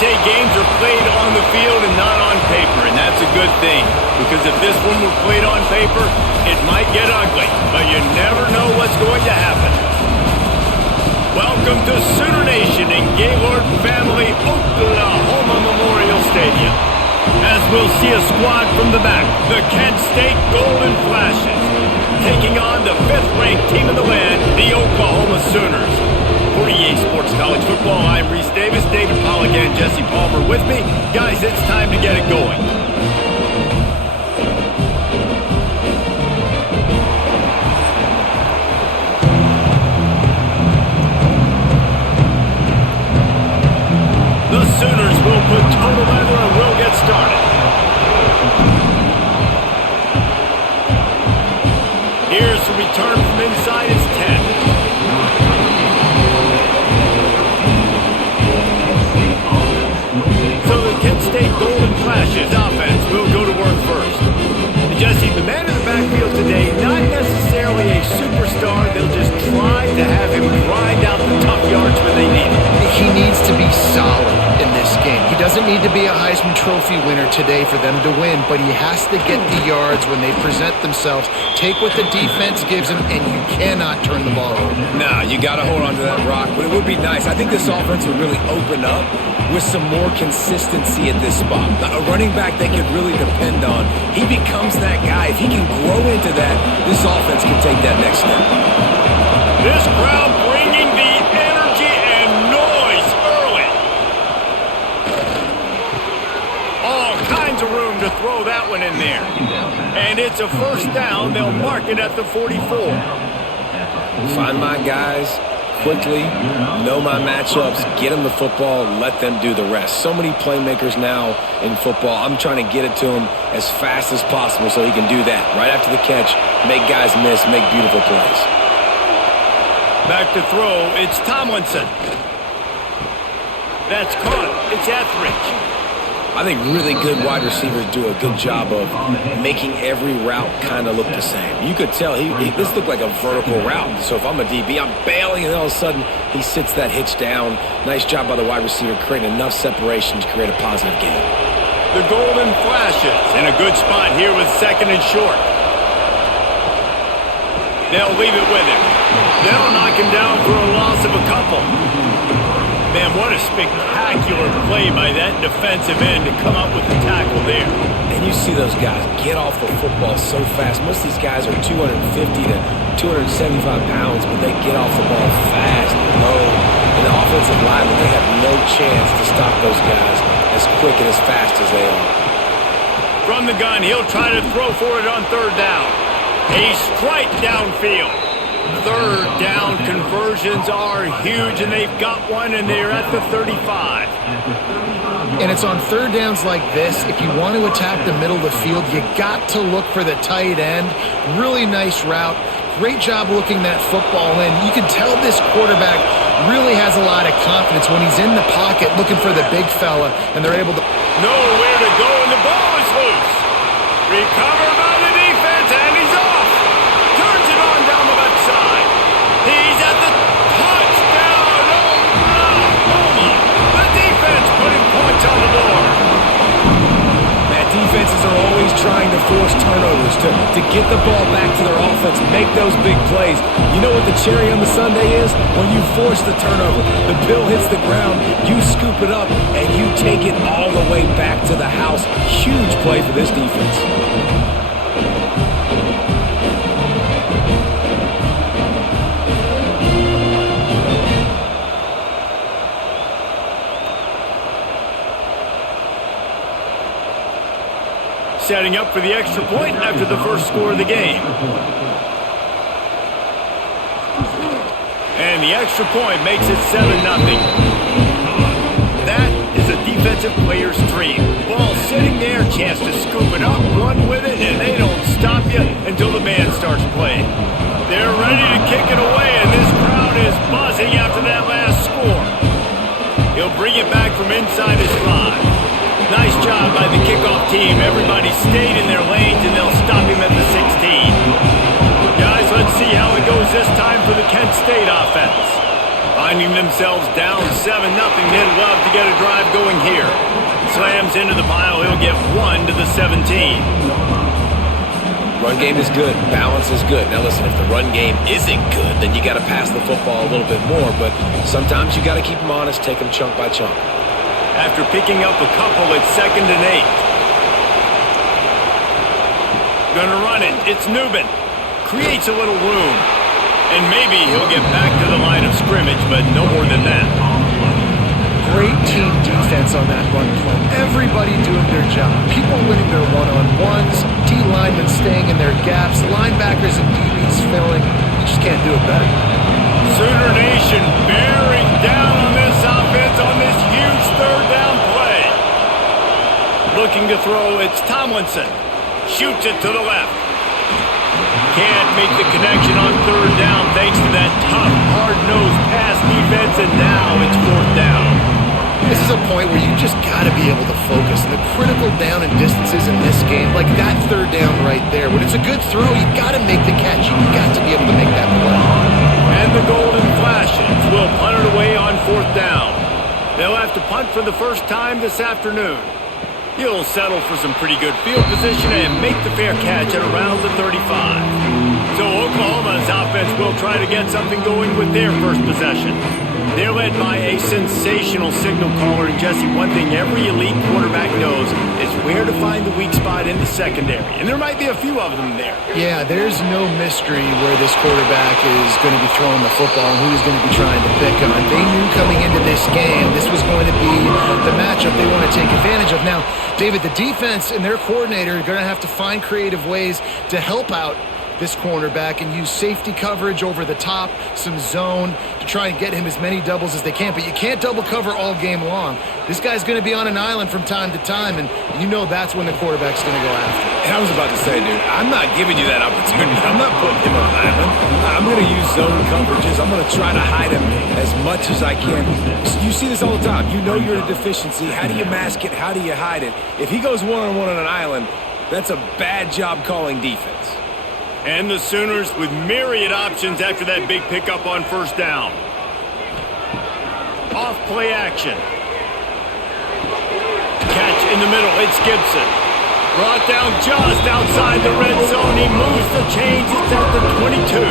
say games are played on the field and not on paper, and that's a good thing. Because if this one were played on paper, it might get ugly, but you never know what's going to happen. Welcome to Sooner Nation in Gaylord Family Oklahoma Memorial Stadium. As we'll see a squad from the back, the Kent State Golden Flashes, taking on the 5th-ranked team in the land, the Oklahoma Sooners. For EA Sports College Football, I'm Reese Davis, David Pollack, and Jesse Palmer with me. Guys, it's time to get it going. The Sooners will put total leather and will get started. Here's the return from inside his 10. So the Kent State Golden Flashes offense will go to work first. Jesse, the man in the backfield today, not necessarily a superstar. They'll just try to have him grind out the tough yards when they need it. He needs to be solid in this game. He doesn't need to be a Heisman Trophy winner today for them to win, but he has to get the yards when they present themselves. Take what the defense gives him, and you cannot turn the ball over. Nah, you got to hold on to that rock, but it would be nice. I think this offense would really open up with some more consistency at this spot. A running back they could really depend on. He becomes that guy. If he can grow into that, this offense can take that next step. This crowd bringing the energy and noise early. All kinds of room to throw that one in there. And it's a first down. They'll mark it at the 44. Find my guys quickly, know my matchups, get them the football, let them do the rest. So many playmakers now in football. I'm trying to get it to him as fast as possible so he can do that. Right after the catch, make guys miss, make beautiful plays. Back to throw, it's Tomlinson. That's caught. It's Etheridge. I think really good wide receivers do a good job of making every route kind of look the same. You could tell this looked like a vertical route. So if I'm a DB, I'm bailing, and all of a sudden he sits that hitch down. Nice job by the wide receiver creating enough separation to create a positive gain. The Golden Flashes in a good spot here with 2nd and short. They'll leave it with him. They'll knock him down for a loss of a couple. Man, what a spectacular play by that defensive end to come up with the tackle there. And you see those guys get off the football so fast. Most of these guys are 250 to 275 pounds, but they get off the ball fast and low. And the offensive linemen, they have no chance to stop those guys as quick and as fast as they are. From the gun, he'll try to throw for it on 3rd down. A strike downfield. 3rd down conversions are huge, and they've got one, and they're at the 35. And it's on 3rd downs like this. If you want to attack the middle of the field, you got to look for the tight end. Really nice route. Great job looking that football in. You can tell this quarterback really has a lot of confidence when he's in the pocket looking for the big fella, and they're able to... Nowhere to go, and the ball is loose. Recovered by the defense, and he's off. Turns it on down the left side. He's at the touchdown. Oklahoma. The defense putting points on the board. Man, defenses are always trying to force turnovers to get the ball back to their offense, make those big plays. You know what the cherry on the sundae is? When you force the turnover, the bill hits the ground, you scoop it up, and you take it all the way back to the house. Huge play for this defense. Setting up for the extra point after the first score of the game. And the extra point makes it 7-0. That is a defensive player's dream. Ball sitting there, chance to scoop it up, run with it, and they don't stop you until the band starts playing. They're ready to kick it away, and this crowd is buzzing after that last score. He'll bring it back from inside his 5. Nice job by the kickoff team. Everybody stayed in their lanes, and they'll stop him at the 16. Guys, let's see how it goes this time for the Kent State offense. Finding themselves down 7-0, they'd love to get a drive going here. Slams into the pile, he'll get 1 to the 17. Run game is good. Balance is good. Now listen, if the run game isn't good, then you got to pass the football a little bit more. But sometimes you got to keep them honest, take them chunk by chunk. After picking up a couple, it's 2nd and 8. Gonna run it. It's Nubin. Creates a little room. And maybe he'll get back to the line of scrimmage, but no more than that. Great team defense on that run play. Everybody doing their job. People winning their one-on-ones, D-linemen staying in their gaps, linebackers and DBs filling. You just can't do it better. Sooner Nation bearing down on this offense on this huge 3rd down play. Looking to throw, it's Tomlinson. Shoots it to the left. Can't make the connection on 3rd down thanks to that tough, hard-nosed pass defense, and now it's 4th down. This is a point where you just got to be able to focus. And the critical down and distances in this game, like that 3rd down right there, when it's a good throw, you got to make the catch. You got to be able to make that play. And the Golden Flashes will punt it away on 4th down. They'll have to punt for the first time this afternoon. He'll settle for some pretty good field position and make the fair catch at around the 35. So Oklahoma's offense will try to get something going with their first possession. They're led by a sensational signal caller, and Jesse, one thing every elite quarterback knows is where to find the weak spot in the secondary. And there might be a few of them there. Yeah, there's no mystery where this quarterback is going to be throwing the football and who he's going to be trying to pick on. They knew coming into this game this was going to be the matchup they want to take advantage of. Now, David, the defense and their coordinator are going to have to find creative ways to help out this cornerback and use safety coverage over the top, some zone to try and get him as many doubles as they can. But you can't double cover all game long. This guy's going to be on an island from time to time, and you know that's when the quarterback's going to go after. And I was about to say, dude, I'm not giving you that opportunity. I'm not putting him on an island. I'm going to use zone coverages. I'm going to try to hide him as much as I can. You see this all the time. You know you're a deficiency. How do you mask it? How do you hide it? If he goes one-on-one on an island, that's a bad job calling defense. And the Sooners with myriad options after that big pickup on 1st down. Off play action. Catch in the middle. It's Gibson. Brought down just outside the red zone. He moves the chains. It's at the 22.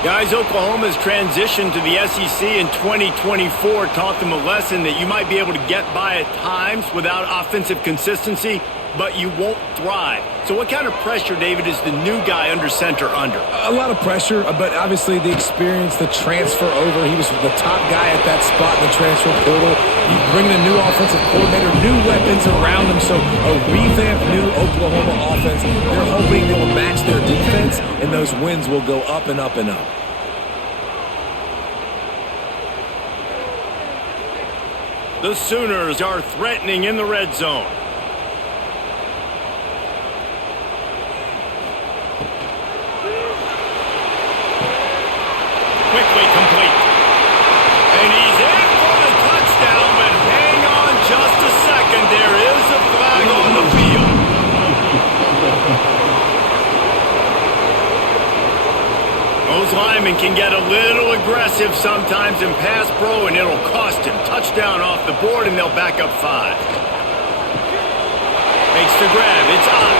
Guys, Oklahoma's transition to the SEC in 2024 taught them a lesson that you might be able to get by at times without offensive consistency, but you won't thrive. So what kind of pressure, David, is the new guy under center under? A lot of pressure, but obviously the experience, the transfer over. He was the top guy at that spot in the transfer portal. You bring in a new offensive coordinator, new weapons around him, so a revamped new Oklahoma offense. They're hoping they will match their defense, and those wins will go up and up and up. The Sooners are threatening in the red zone. Quickly complete. And he's in for the touchdown, but hang on just a second. There is a flag on the field. Those linemen can get a little aggressive sometimes in pass pro, and it'll cost him. Touchdown off the board, and they'll back up 5. Makes the grab. It's up.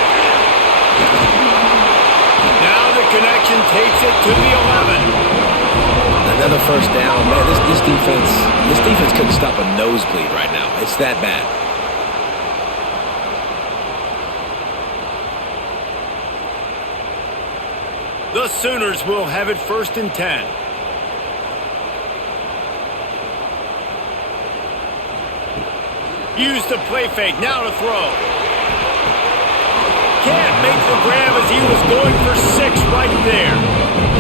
Now the connection takes it to the 11. Another 1st down. Man, this defense couldn't stop a nosebleed right now. It's that bad. The Sooners will have it 1st and 10. Use the play fake. Now to throw. Can't make the grab as he was going for 6 right there.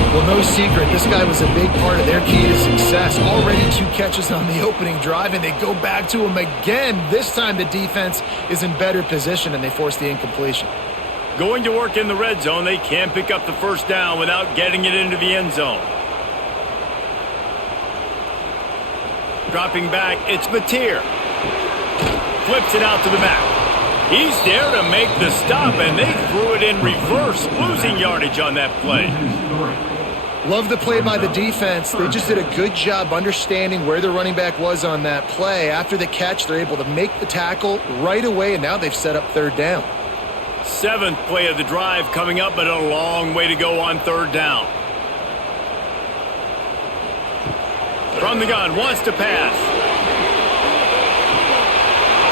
Well, no secret, this guy was a big part of their key to success. Already 2 catches on the opening drive, and they go back to him again. This time the defense is in better position, and they force the incompletion. Going to work in the red zone, they can't pick up the 1st down without getting it into the end zone. Dropping back, it's Mateer. Flips it out to the back. He's there to make the stop, and they threw it in reverse, losing yardage on that play. Love the play by the defense. They just did a good job understanding where the running back was on that play. After the catch, they're able to make the tackle right away, and now they've set up third down. 7th play of the drive coming up, but a long way to go on third down. From the gun, wants to pass.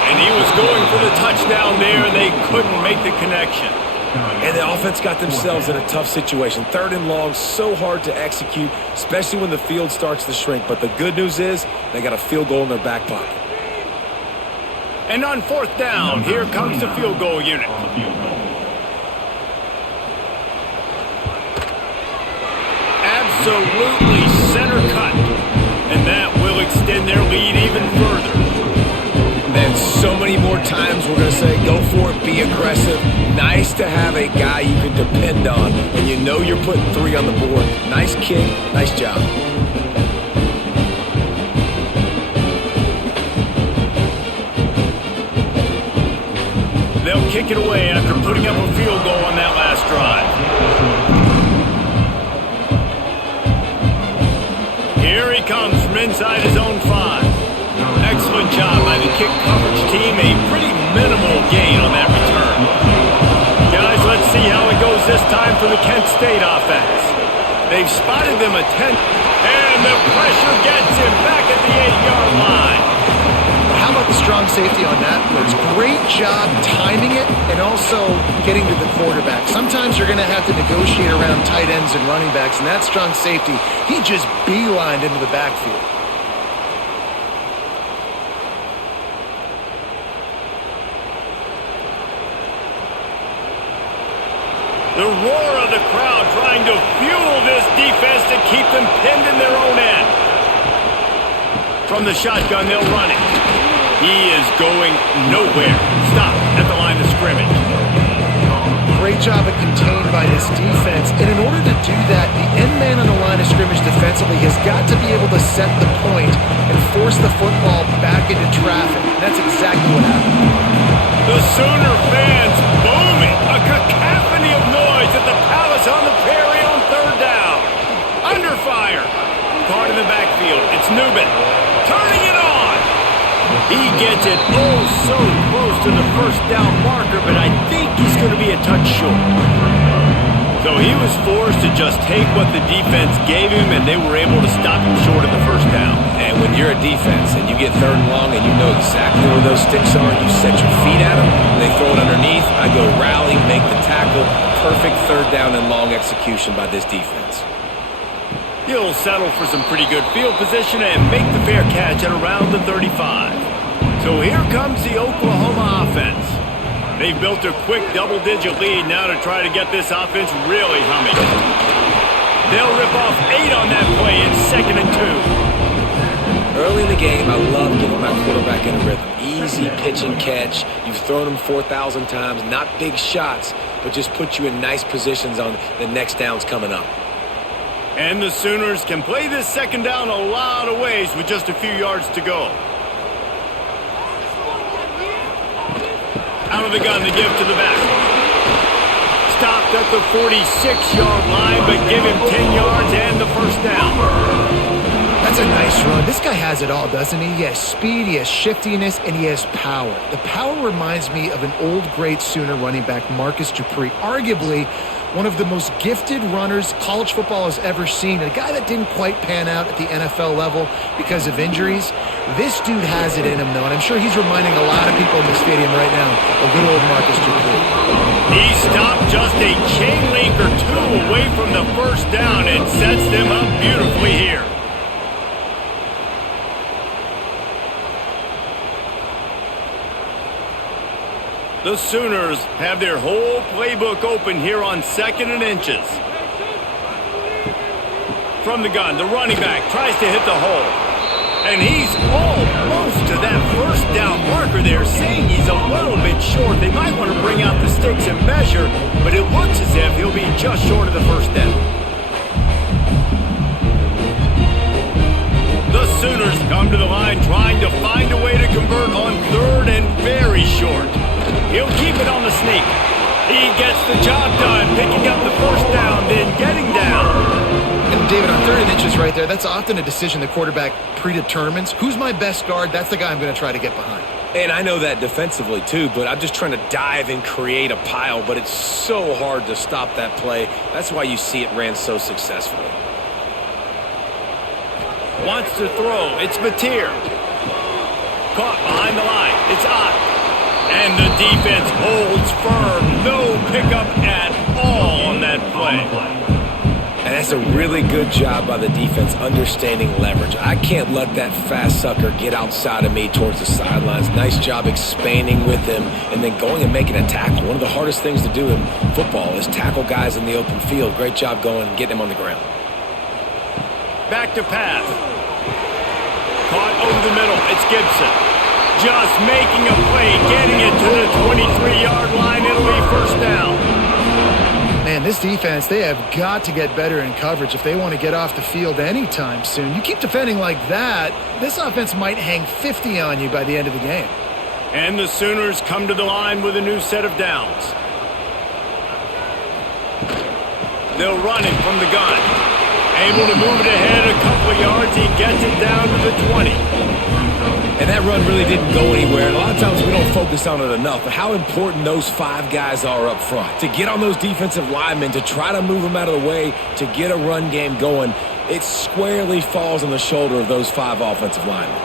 And he was going for the touchdown there, and they couldn't make the connection. And the offense got themselves in a tough situation. 3rd and long, so hard to execute, especially when the field starts to shrink. But the good news is they got a field goal in their back pocket. And on 4th down, here comes the field goal unit. Absolutely center cut. And that will extend their lead even further. And so many more times we're going to say, go for it, be aggressive. Nice to have a guy you can depend on when you know you're putting 3 on the board. Nice kick, nice job. They'll kick it away after putting up a field goal on that last drive. Here he comes from inside his own 5. Excellent job by the kick coverage team. A pretty minimal gain on that return. Guys, let's see how it goes this time for the Kent State offense. They've spotted them a 10, and the pressure gets him back at the 8-yard line. How about the strong safety on that blitz? Great job timing it and also getting to the quarterback. Sometimes you're going to have to negotiate around tight ends and running backs, and that strong safety, he just beelined into the backfield. The roar of the crowd trying to fuel this defense to keep them pinned in their own end. From the shotgun, they'll run it. He is going nowhere. Stop at the line of scrimmage. Great job at contained by this defense. And in order to do that, the end man on the line of scrimmage defensively has got to be able to set the point and force the football back into traffic. And that's exactly what happened. The Sooner fans booming. A cacophony of noise at the Palace on the Prairie on third down. Under fire. Caught in the backfield. It's Newman. Turning it on. He gets it oh so close to the first down marker, but I think he's going to be a touch short. So he was forced to just take what the defense gave him, and they were able to stop him short of the first down. And when you're a defense and you get 3rd and long and you know exactly where those sticks are, you set your feet at them, they throw it underneath, I go rally, make the tackle. Perfect 3rd down and long execution by this defense. He'll settle for some pretty good field position and make the fair catch at around the 35. So here comes the Oklahoma offense. They've built a quick double-digit lead now to try to get this offense really humming. They'll rip off 8 on that play in 2nd and 2. Early in the game, I love getting my quarterback in a rhythm. Easy pitch and catch. You've thrown them 4,000 times. Not big shots, but just put you in nice positions on the next downs coming up. And the Sooners can play this 2nd down a lot of ways with just a few yards to go. Out of the gun, they give to the back. Stopped at the 46-yard line, but give him 10 yards and the first down. That's a nice run. This guy has it all, doesn't he? He has speed, he has shiftiness, and he has power. The power reminds me of an old great Sooner running back, Marcus Dupree. Arguably one of the most gifted runners college football has ever seen. A guy that didn't quite pan out at the NFL level because of injuries. This dude has it in him, though, and I'm sure he's reminding a lot of people in the stadium right now of good old Marcus Dupree. He stopped just a chain link or 2 away from the first down and sets them up beautifully here. The Sooners have their whole playbook open here on 2nd and inches. From the gun, the running back tries to hit the hole. And he's almost to that first down marker there, saying he's a little bit short. They might want to bring out the sticks and measure, but it looks as if he'll be just short of the first down. The Sooners come to the line trying to find a way to convert on 3rd and very short. He'll keep it on the sneak. He gets the job done, picking up the first down, then getting down. And David, on 3rd and inches right there, that's often a decision the quarterback predetermines. Who's my best guard? That's the guy I'm going to try to get behind. And I know that defensively too, but I'm just trying to dive and create a pile, but it's so hard to stop that play. That's why you see it ran so successfully. Wants to throw. It's Mateer. Caught behind the line. It's Ott. And the defense holds firm. No pickup at all on that play. And that's a really good job by the defense understanding leverage. I can't let that fast sucker get outside of me towards the sidelines. Nice job expanding with him and then going and making a tackle. One of the hardest things to do in football is tackle guys in the open field. Great job going and getting him on the ground. Back to pass. Caught over the middle. It's Gibson. Just making a play, getting it to the 23-yard line. It'll be first down. Man, this defense, they have got to get better in coverage if they want to get off the field anytime soon. You keep defending like that, this offense might hang 50 on you by the end of the game. And the Sooners come to the line with a new set of downs. They'll run it from the gun. Able to move it ahead a couple of yards. He gets it down to the 20. And that run really didn't go anywhere. And a lot of times we don't focus on it enough, but how important those 5 guys are up front. To get on those defensive linemen, to try to move them out of the way, to get a run game going, it squarely falls on the shoulder of those 5 offensive linemen.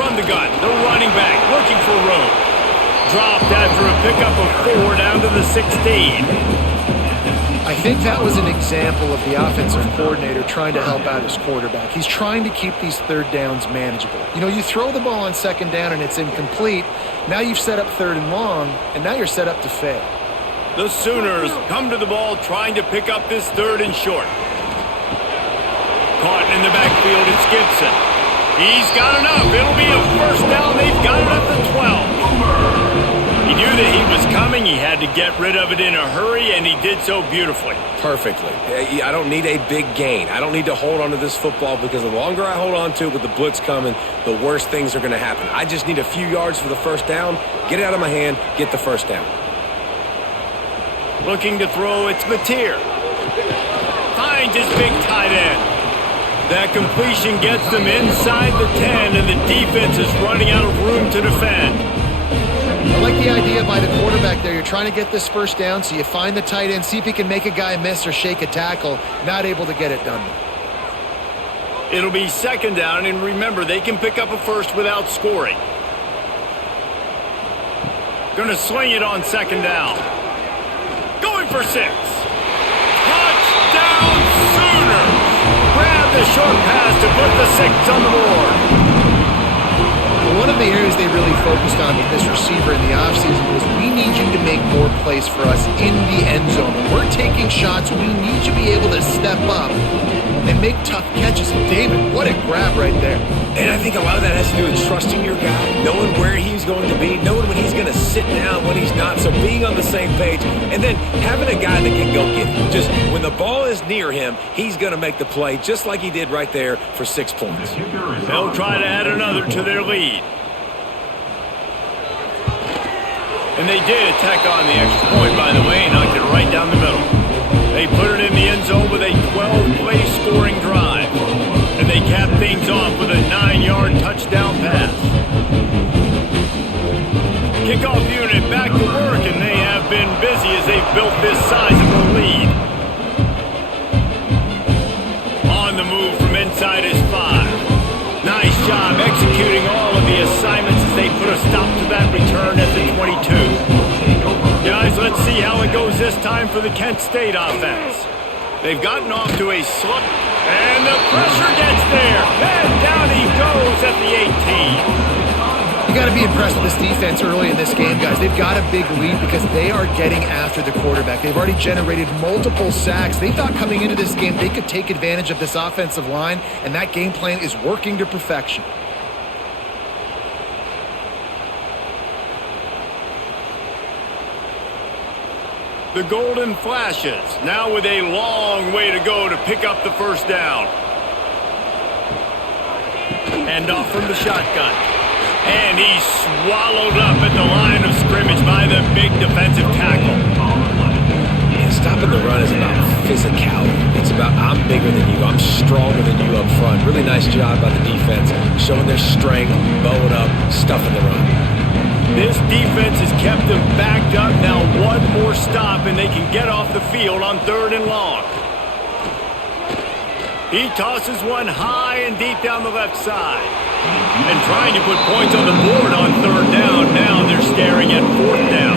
From the gun, the running back looking for room. Dropped after a pickup of 4 down to the 16. I think that was an example of the offensive coordinator trying to help out his quarterback. He's trying to keep these 3rd downs manageable. You know, you throw the ball on 2nd down and it's incomplete. Now you've set up 3rd and long, and now you're set up to fail. The Sooners come to the ball trying to pick up this 3rd and short. Caught in the backfield, it's Gibson. He's got enough. It'll be a first down. They've got it up to 12. He knew that he was coming. He had to get rid of it in a hurry, and he did so beautifully. Perfectly. I don't need a big gain. I don't need to hold on to this football because the longer I hold on to it with the blitz coming, the worse things are going to happen. I just need a few yards for the first down, get it out of my hand, get the first down. Looking to throw, it's Mateer. Finds his big tight end. That completion gets them inside the 10, and the defense is running out of room to defend. I like the idea by the quarterback there. You're trying to get this first down, so you find the tight end, see if he can make a guy miss or shake a tackle. Not able to get it done. It'll be 2nd down, and remember, they can pick up a first without scoring. Gonna swing it on 2nd down. Going for 6. Touchdown Sooners! Grab the short pass to put the 6 on the board. One of the areas they really focused on with this receiver in the offseason was we need you to make more plays for us in the end zone. When we're taking shots, we need you to be able to step up and make tough catches. And David, what a grab right there. And I think a lot of that has to do with trusting your guy, knowing where he's going to be, knowing when he's going to sit down, when he's not, so being on the same page, and then having a guy that can go get it. Just when the ball is near him, he's going to make the play just like he did right there for 6 points. They'll try to add another to their lead. And they did tack on the extra point, by the way, and knocked it right down the middle. They put it in the end zone with a 12-play scoring drive. And they cap things off with a 9-yard touchdown pass. Kickoff unit back to work, and they have been busy as they've built this sizable lead. On the move from inside his 5. Nice job executing all of the assignments as they put a stop to that return at the 22. Guys, let's see how it goes this time for the Kent State offense. They've gotten off to a slow, and the pressure gets there. And down he goes at the 18. You got to be impressed with this defense early in this game, guys. They've got a big lead because they are getting after the quarterback. They've already generated multiple sacks. They thought coming into this game they could take advantage of this offensive line, and that game plan is working to perfection. The Golden Flashes, now with a long way to go to pick up the first down. Hand off from the shotgun. And he's swallowed up at the line of scrimmage by the big defensive tackle. you. I'm stronger than you up front. Really nice job by the defense, showing their strength, bowing up, stuffing the run. This defense has kept them backed up. Now one more stop, and they can get off the field on 3rd and long. He tosses one high and deep down the left side. And trying to put points on the board on 3rd down. Now they're staring at 4th down.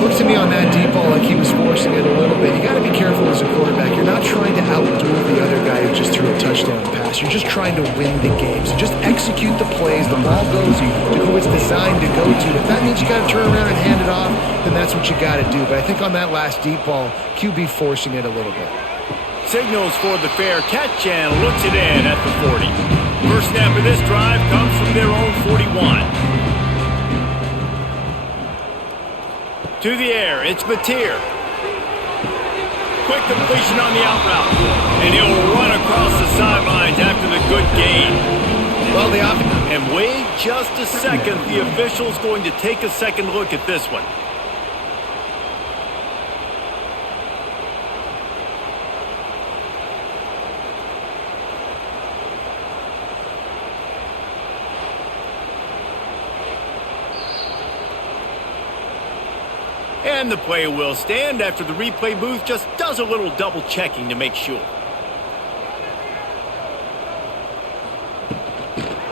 Looks to me on that deep ball like he was forcing it a little bit. You got to be careful as a quarterback. You're not trying to outduel the other guy who just threw a touchdown pass. You're just trying to win the game. So just execute the plays. The ball goes to who it's designed to go to. If that means you got to turn around and hand it off, then that's what you got to do. But I think on that last deep ball, QB forcing it a little bit. Signals for the fair catch and looks it in at the 40. First snap of this drive comes from their own 41. To the air, it's Mateer. Quick completion on the out route. And he'll run across the sidelines after the good gain. Well, the offense. And wait just a second. The official's going to take a second look at this one. And the play will stand after the replay booth just does a little double checking to make sure.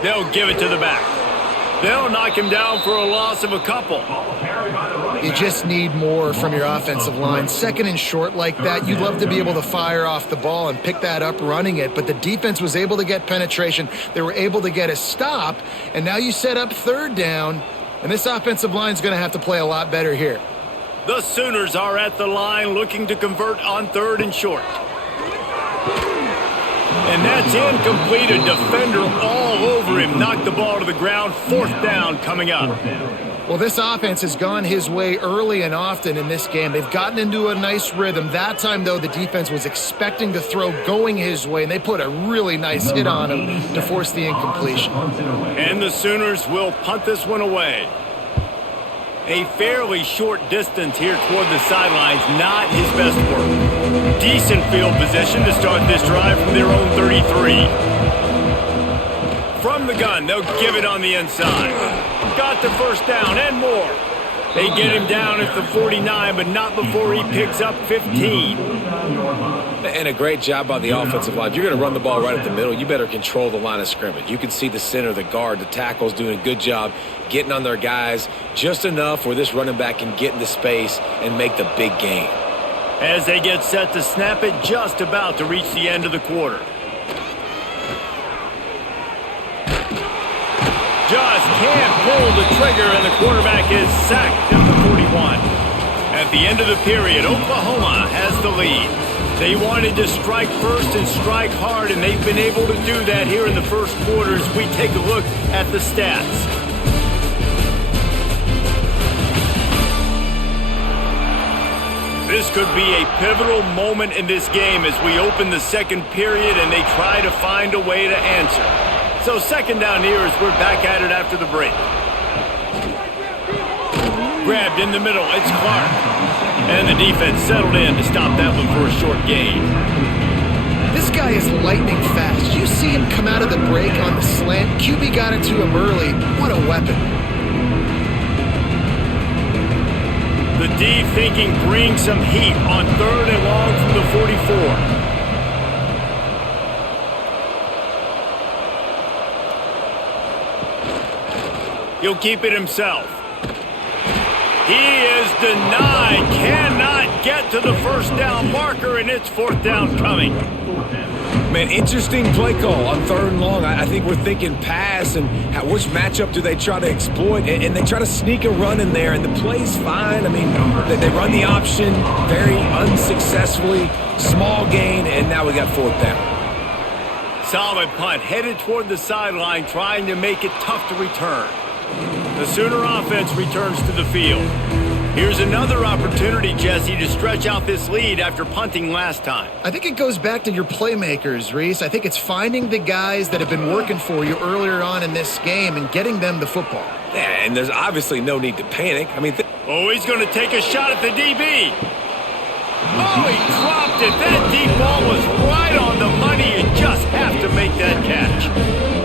They'll give it to the back. They'll knock him down for a loss of a couple. You just need more from your offensive line. 2nd and short like that, you'd love to be able to fire off the ball and pick that up running it, but the defense was able to get penetration. They were able to get a stop, and now you set up 3rd down, and this offensive line is going to have to play a lot better here. The Sooners are at the line looking to convert on 3rd and short. And that's incomplete. A defender all over him. Knocked the ball to the ground. 4th down coming up. Well, this offense has gone his way early and often in this game. They've gotten into a nice rhythm. That time, though, the defense was expecting to throw going his way, and they put a really nice hit on him to force the incompletion. And the Sooners will punt this one away. A fairly short distance here toward the sidelines, not his best work. Decent field position to start this drive from their own 33. From the gun, they'll give it on the inside. Got the first down and more. They get him down at the 49, but not before he picks up 15. And a great job by the offensive line. If you're going to run the ball right at the middle, you better control the line of scrimmage. You can see the center, the guard, the tackles doing a good job getting on their guys just enough where this running back can get into space and make the big gain. As they get set to snap it, just about to reach the end of the quarter. Just can't pull the trigger, and the quarterback is sacked at the 41. At the end of the period, Oklahoma has the lead. They wanted to strike first and strike hard, and they've been able to do that here in the first quarter as we take a look at the stats. This could be a pivotal moment in this game as we open the second period and they try to find a way to answer. So 2nd down here as we're back at it after the break. Grabbed in the middle, it's Clark. And the defense settled in to stop that one for a short gain. This guy is lightning fast. You see him come out of the break on the slant. QB got it to him early. What a weapon. The D thinking bring some heat on 3rd and long from the 44. He'll keep it himself. He is denied. Cannot get to the first down marker, and it's 4th down coming. Man, interesting play call on 3rd and long. I think we're thinking pass and which matchup do they try to exploit, and they try to sneak a run in there, and the play's fine. I mean, they run the option very unsuccessfully, small gain, and now we got 4th down. Solid punt, headed toward the sideline, trying to make it tough to return. The Sooner offense returns to the field. Here's another opportunity, Jesse, to stretch out this lead after punting last time. I think it goes back to your playmakers, Reese. I think it's finding the guys that have been working for you earlier on in this game and getting them the football. Yeah, and there's obviously no need to panic. I mean, he's going to take a shot at the DB. Oh, he dropped it. That deep ball was right on the money. You just have to make that catch.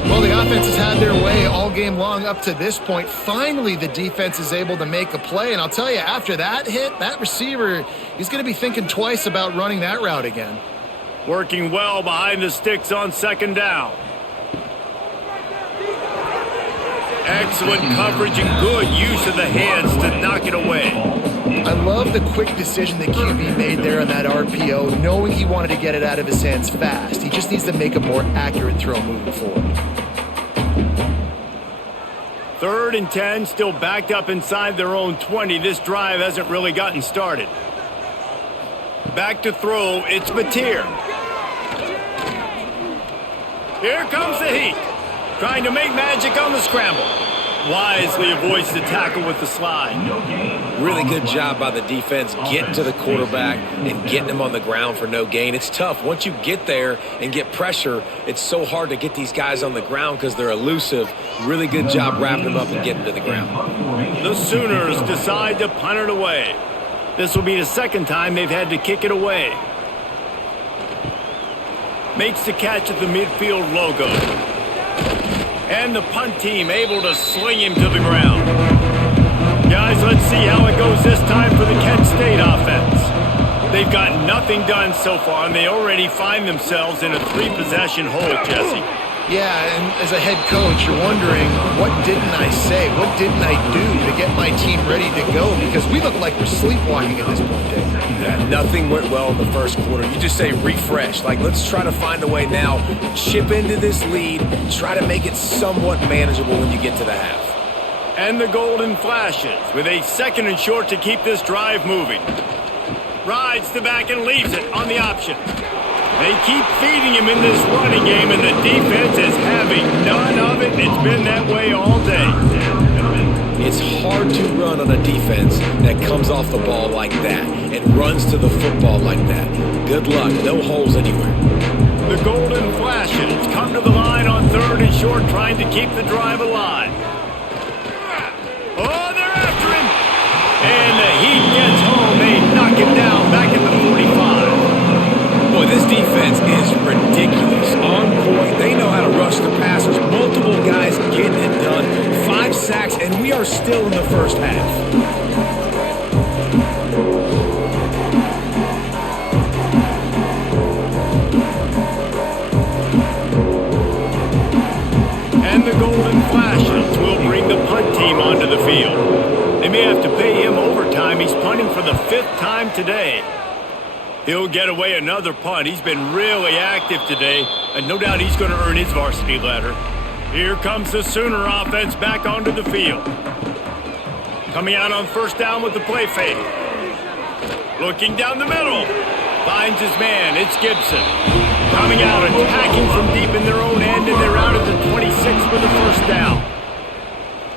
Well, the offense has had their way all game long up to this point. Finally, the defense is able to make a play. And I'll tell you, after that hit, that receiver, he's going to be thinking twice about running that route again. Working well behind the sticks on second down. Excellent coverage and good use of the hands to knock it away. I love the quick decision that QB made there on that RPO, knowing he wanted to get it out of his hands fast. He just needs to make a more accurate throw moving forward. 3rd and 10, still backed up inside their own 20. This drive hasn't really gotten started. Back to throw, it's Mateer. Here comes the heat. Trying to make magic on the scramble. Wisely avoids the tackle with the slide. Really good job by the defense getting to the quarterback and getting him on the ground for no gain. It's tough. Once you get there and get pressure, it's so hard to get these guys on the ground because they're elusive. Really good job wrapping them up and getting to the ground. The Sooners decide to punt it away. This will be the second time they've had to kick it away. Makes the catch at the midfield logo. And the punt team able to sling him to the ground. Guys, let's see how it goes this time for the Kent State offense. They've got nothing done so far, and they already find themselves in a 3-possession hole, Jesse. Yeah, and as a head coach, you're wondering, what didn't I say? What didn't I do to get my team ready to go? Because we look like we're sleepwalking at this point, Dave. Yeah, nothing went well in the first quarter. You just say refresh. Like, let's try to find a way now. Chip into this lead. Try to make it somewhat manageable when you get to the half. And the golden flashes with a 2nd and short to keep this drive moving. Rides the back and leaves it on the option. They keep feeding him in this running game, and the defense is having none of it. It's been that way all day. It's hard to run on a defense that comes off the ball like that and runs to the football like that. Good luck. No holes anywhere. The golden flashes come to the line on 3rd and short, trying to keep the drive alive. Oh, they're after him. And the Heat gets home. They knock him down back at the 45. Boy, this defense is ridiculous. On point. They know how to rush the passers. Multiple guys getting it done. 5 sacks, and we are still in the first half. And the golden flashes will bring the punt team onto the field. They may have to pay him overtime. He's punting for the 5th time today. He'll get away another punt. He's been really active today, and no doubt he's going to earn his varsity letter. Here comes the Sooner offense back onto the field. Coming out on 1st down with the play fake. Looking down the middle. Finds his man. It's Gibson. Coming out, attacking from deep in their own end, and they're out at the 26 for the 1st down.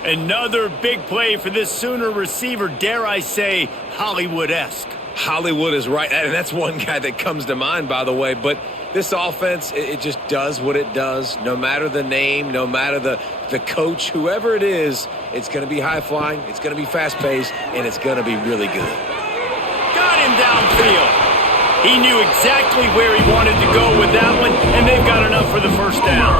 Another big play for this Sooner receiver, dare I say, Hollywood-esque. Hollywood is right, and that's one guy that comes to mind, by the way. But this offense, it just does what it does. No matter the name, no matter the coach, whoever it is, it's going to be high-flying, it's going to be fast-paced, and it's going to be really good. Got him downfield. He knew exactly where he wanted to go with that one, and they've got enough for the 1st down.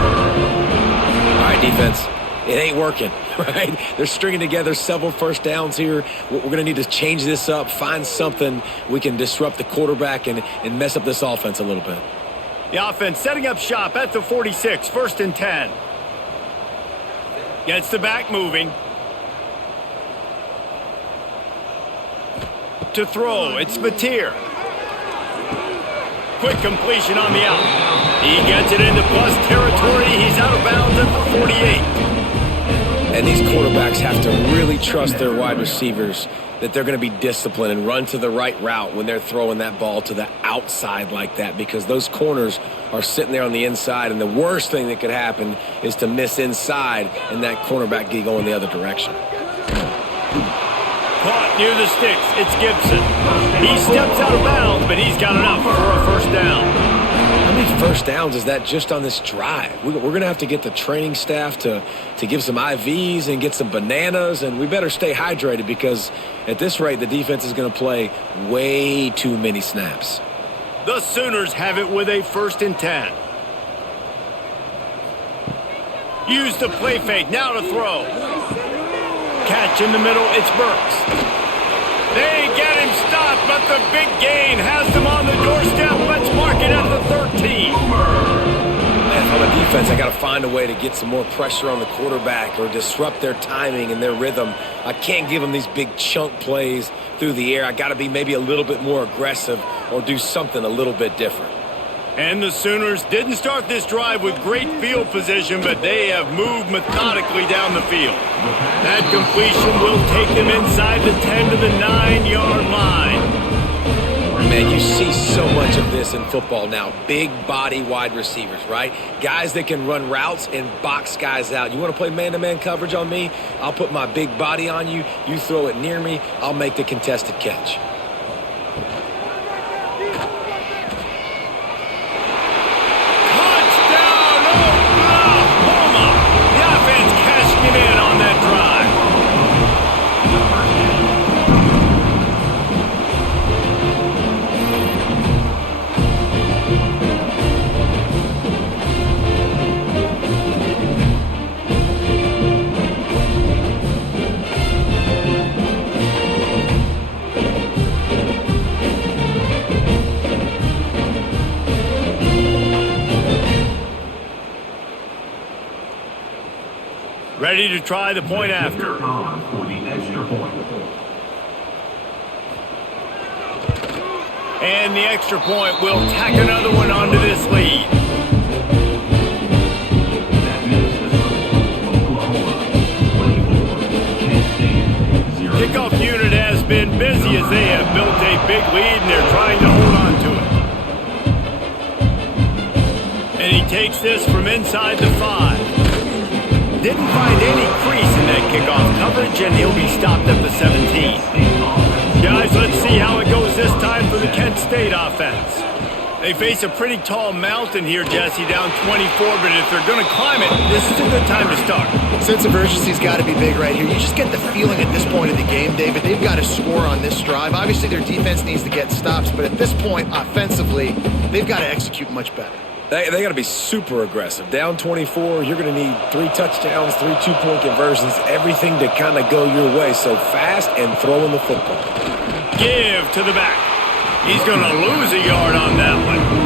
All right, defense. It ain't working, right? They're stringing together several 1st downs here. We're going to need to change this up, find something we can disrupt the quarterback and mess up this offense a little bit. The offense setting up shop at the 46, 1st and 10. Gets the back moving. To throw, it's Mateer. Quick completion on the out. He gets it into plus territory. He's out of bounds at the 48. And these quarterbacks have to really trust their wide receivers that they're going to be disciplined and run to the right route when they're throwing that ball to the outside like that, because those corners are sitting there on the inside, and the worst thing that could happen is to miss inside and that cornerback get going the other direction. Caught near the sticks. It's Gibson. He steps out of bounds, but he's got enough for a 1st down. How many 1st downs is that just on this drive? We're going to have to get the training staff to give some IVs and get some bananas, and we better stay hydrated because at this rate, the defense is going to play way too many snaps. The Sooners have it with a 1st and 10. Use the play fake, now to throw. Catch in the middle, it's Burks. They get him stopped, but the big gain has them on the doorstep. Let's mark it at the 13. Man, on the defense, I got to find a way to get some more pressure on the quarterback or disrupt their timing and their rhythm. I can't give them these big chunk plays through the air. I got to be maybe a little bit more aggressive or do something a little bit different. And the Sooners didn't start this drive with great field position, but they have moved methodically down the field. That completion will take them inside the 10 to the 9-yard line. Man, you see so much of this in football now. Big body wide receivers, right? Guys that can run routes and box guys out. You want to play man-to-man coverage on me? I'll put my big body on you. You throw it near me, I'll make the contested catch. Ready to try the point after. For the extra point. And the extra point will tack another one onto this lead. Kickoff unit has been busy as they have built a big lead and they're trying to hold on to it. And he takes this from inside the 5. Didn't find any crease in that kickoff coverage, and he'll be stopped at the 17. Guys, let's see how it goes this time for the Kent State offense. They face a pretty tall mountain here, Jesse, down 24, but if they're going to climb it, this is a good time to start. Sense of urgency's got to be big right here. You just get the feeling at this point of the game, David, they've got to score on this drive. Obviously, their defense needs to get stops, but at this point, offensively, they've got to execute much better. They got to be super aggressive. Down 24, you're going to need 3 touchdowns, 3 two-point conversions, everything to kind of go your way. So fast and throwing the football. Give to the back. He's going to lose a yard on that one.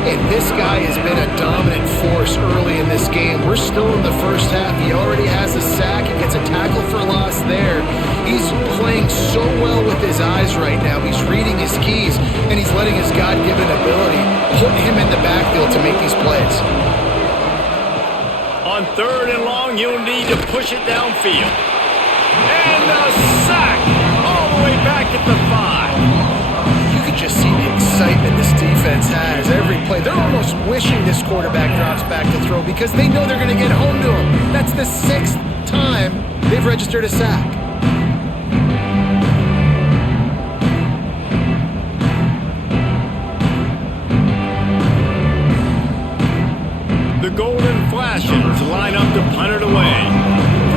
And this guy has been a dominant force early in this game. We're still in the first half. He already has a sack. He gets a tackle for loss there. He's playing so well with his eyes right now. He's reading his keys, and he's letting his God-given ability put him in the backfield to make these plays. On 3rd and long, you'll need to push it downfield. And the sack all the way back at the 5. You can just see the excitement this defense has every play. They're almost wishing this quarterback drops back to throw because they know they're going to get home to him. That's the 6th time they've registered a sack. The Golden Flashes line up to punt it away.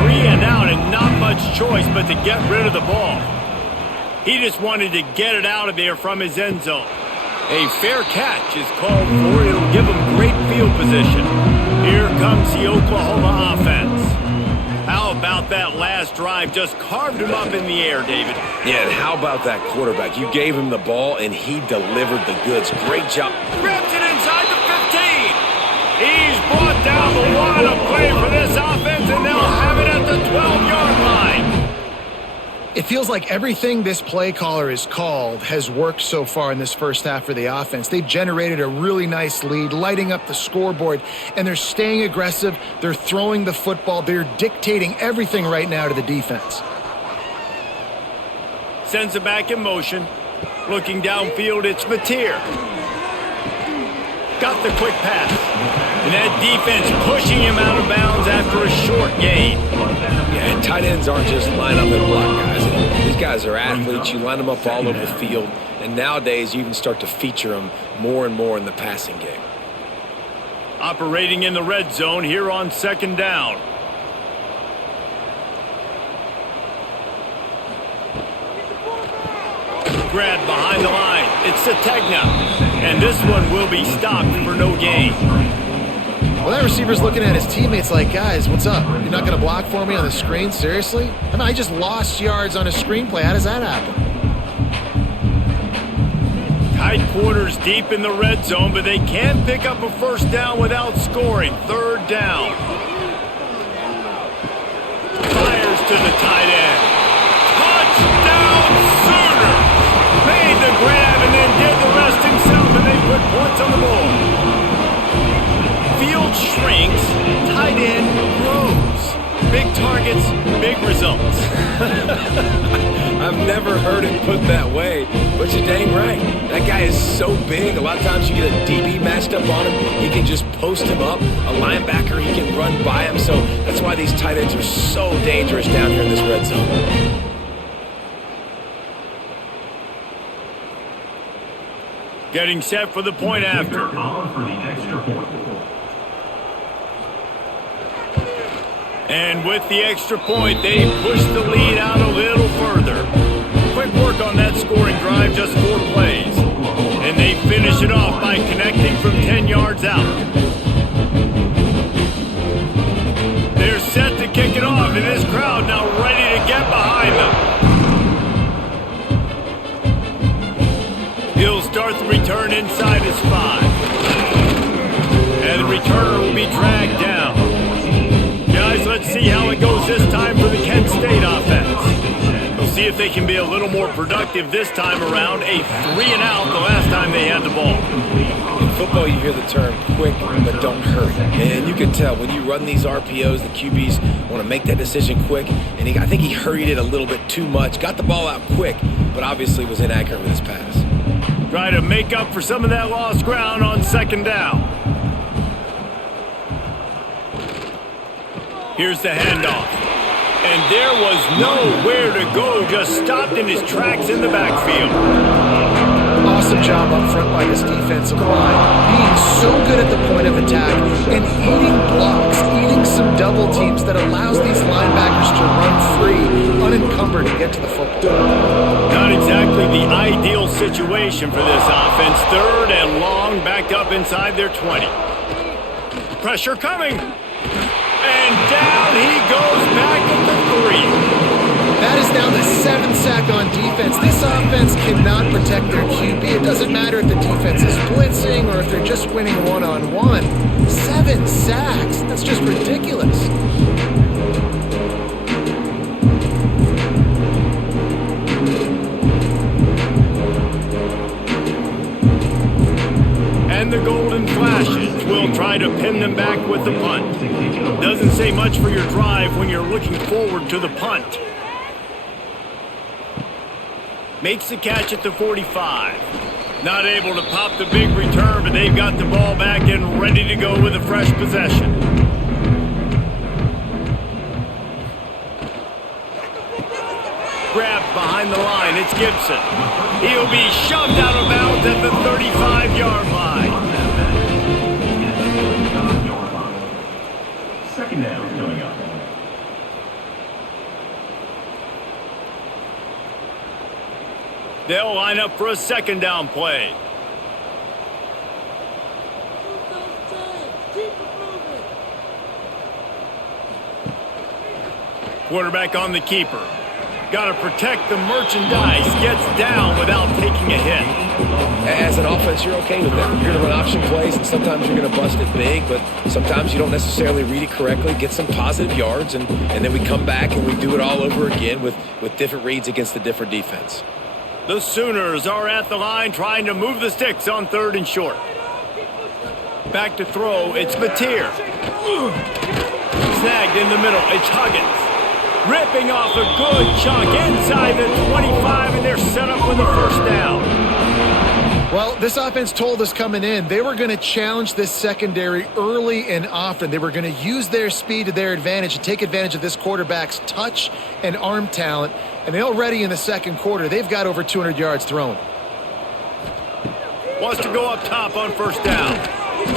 3 and out and not much choice but to get rid of the ball. He just wanted to get it out of there from his end zone. A fair catch is called for. It'll give him great field position. Here comes the Oklahoma offense. How about that last drive? Just carved him up in the air, David. Yeah, and how about that quarterback? You gave him the ball, and he delivered the goods. Great job. Grabs it inside the 15. He's brought down the line of play for this offense, and they'll have it at the 12-yard line. It feels like everything this play caller has called has worked so far in this first half for the offense. They've generated a really nice lead, lighting up the scoreboard, and they're staying aggressive. They're throwing the football. They're dictating everything right now to the defense. Sends it back in motion. Looking downfield, it's Mateer. Got the quick pass. And that defense pushing him out of bounds after a short gain. Yeah, and tight ends aren't just line up and block guys. These guys are athletes. You line them up all over the field. And nowadays, you even start to feature them more and more in the passing game. Operating in the red zone here on 2nd down. Grab behind the line. It's Sategna. And this one will be stopped for no gain. Well, that receiver's looking at his teammates like, guys, what's up? You're not going to block for me on the screen? Seriously? I mean, I just lost yards on a screenplay. How does that happen? Tight quarters deep in the red zone, but they can pick up a first down without scoring. Third down. Fires to the tight end. Touchdown Sooners! Made the grab and then did the rest himself, and they put points on the board. Field shrinks, tight end grows. Big targets, big results. I've never heard it put that way, but you're dang right. That guy is so big. A lot of times you get a DB matched up on him. He can just post him up. A linebacker, he can run by him. So that's why these tight ends are so dangerous down here in this red zone. Getting set for the point after. For the extra point. And with the extra point, they push the lead out a little further. Quick work on that scoring drive, just 4 plays. And they finish it off by connecting from 10 yards out. They're set to kick it off, and this crowd now ready to get behind them. He'll start the return inside his 5. And the returner will be dragged down. Guys, let's see how it goes this time for the Kent State offense. We'll see if they can be a little more productive this time around. A 3-and-out the last time they had the ball. In football, you hear the term quick, but don't hurry. And you can tell when you run these RPOs, the QBs want to make that decision quick. And I think he hurried it a little bit too much. Got the ball out quick, but obviously was inaccurate with his pass. Try to make up for some of that lost ground on second down. Here's the handoff. And there was nowhere to go, just stopped in his tracks in the backfield. Awesome job up front by this defensive line, being so good at the point of attack and eating blocks, eating some double teams that allows these linebackers to run free, unencumbered, and get to the football. Not exactly the ideal situation for this offense. Third and long, backed up inside their 20. Pressure coming. And down he goes back at the 3. That is now the 7th sack on defense. This offense cannot protect their QB. It doesn't matter if the defense is blitzing or if they're just winning one-on-one. 7 sacks. That's just ridiculous. And the golden flashes will try to pin them back with the punt. Doesn't say much for your drive when you're looking forward to the punt. Makes the catch at the 45. Not able to pop the big return, but they've got the ball back and ready to go with a fresh possession. Grabbed behind the line, it's Gibson. He'll be shoved out of bounds at the 35-yard line. Second down coming up. They'll line up for a second down play. Quarterback on the keeper. Got to protect the merchandise. Gets down without taking a hit. As an offense, you're okay with that. You're going to run option plays, and sometimes you're going to bust it big, but sometimes you don't necessarily read it correctly, get some positive yards, and then we come back and we do it all over again with different reads against the different defense. The Sooners are at the line trying to move the sticks on 3rd and short. Back to throw, it's Mateer. Snagged in the middle, it's Huggins. Ripping off a good chunk inside the 25, and they're set up with a first down. Well, this offense told us coming in they were going to challenge this secondary early and often. They were going to use their speed to their advantage and take advantage of this quarterback's touch and arm talent. And already in the second quarter, they've got over 200 yards thrown. Wants to go up top on first down.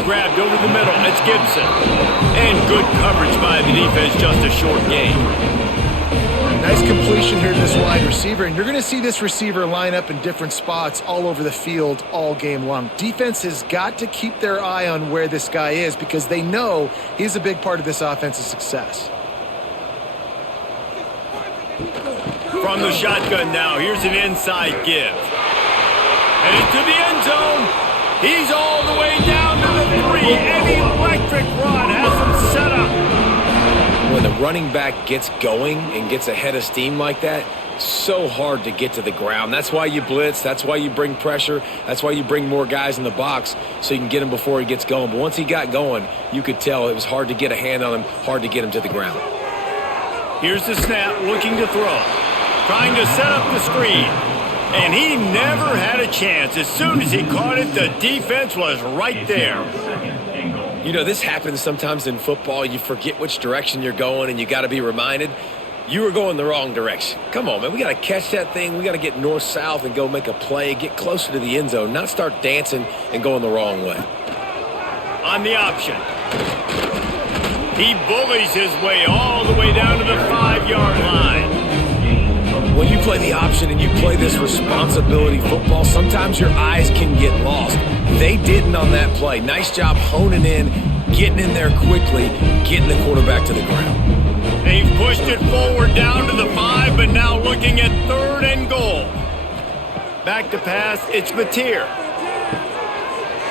Grabbed over the middle, it's Gibson. And good coverage by the defense, just a short gain. Nice completion here to this wide receiver, and you're going to see this receiver line up in different spots all over the field all game long. Defense has got to keep their eye on where this guy is because they know he's a big part of this offense's success. From the shotgun now, here's an inside give. And into the end zone. He's all the way down to the 3. An electric run has him set up. When the running back gets going and gets ahead of steam like that, so hard to get to the ground. That's why you blitz. That's why you bring pressure. That's why you bring more guys in the box so you can get him before he gets going. But once he got going, you could tell it was hard to get a hand on him, hard to get him to the ground. Here's the snap, looking to throw. Trying to set up the screen. And he never had a chance. As soon as he caught it, the defense was right there. You know, this happens sometimes in football. You forget which direction you're going, and you got to be reminded, you were going the wrong direction. Come on, man. We got to catch that thing. We got to get north-south and go make a play, get closer to the end zone, not start dancing and going the wrong way. On the option. He bullies his way all the way down to the 5-yard line. When you play the option and you play this responsibility football, sometimes your eyes can get lost. They didn't on that play. Nice job honing in, getting in there quickly, getting the quarterback to the ground. They've pushed it forward down to the 5, but now looking at 3rd and goal. Back to pass, it's Mateer.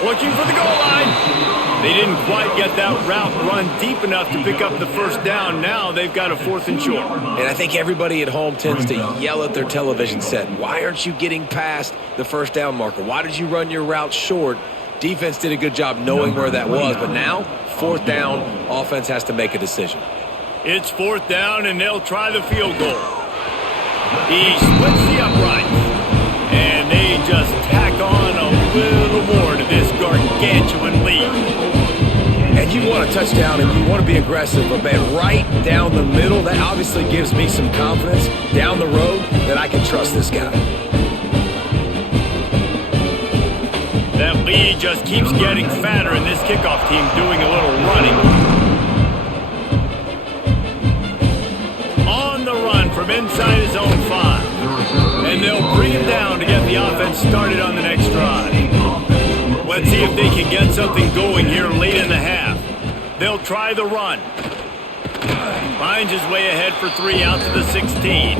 Looking for the goal line. They didn't quite get that route run deep enough to pick up the first down. Now they've got a 4th and short. And I think everybody at home tends to yell at their television set. Why aren't you getting past the first down marker? Why did you run your route short? Defense did a good job knowing where that was, but now 4th down, offense has to make a decision. It's 4th down, and they'll try the field goal. He splits the uprights, and they just tack on a little more to this gargantuan lead. And you want a touchdown and you want to be aggressive, but man, right down the middle, that obviously gives me some confidence down the road that I can trust this guy. That lead just keeps getting fatter, and this kickoff team doing a little running. On the run from inside his own 5. And they'll bring him down to get the offense started on the next drive. Let's see if they can get something going here late in the half. They'll try the run. Finds his way ahead for 3 out to the 16.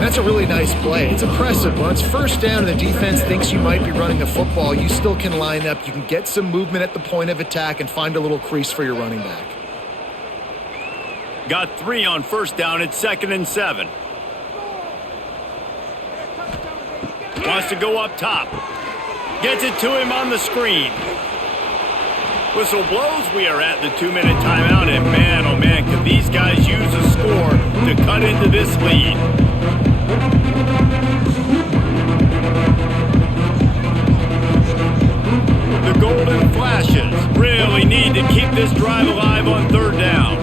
That's a really nice play. It's impressive. When it's 1st down and the defense thinks you might be running the football, you still can line up. You can get some movement at the point of attack and find a little crease for your running back. Got 3 on 1st down. It's 2nd and 7. Wants to go up top. Gets it to him on the screen. Whistle blows. We are at the 2-minute timeout, and man, oh man, can these guys use a score to cut into this lead. The golden flashes really need to keep this drive alive on 3rd down.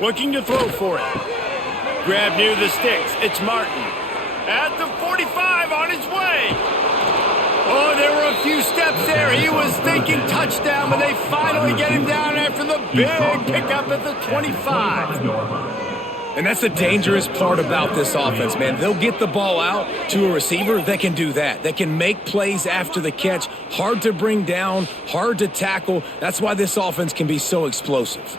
Looking to throw for it. Grab near the sticks. It's Martin. At the 45 on his way. Oh, there were a few steps there. He was thinking touchdown, but they finally get him down after the big pickup at the 25. And that's the dangerous part about this offense, man. They'll get the ball out to a receiver that can do that. That can make plays after the catch. Hard to bring down, hard to tackle. That's why this offense can be so explosive.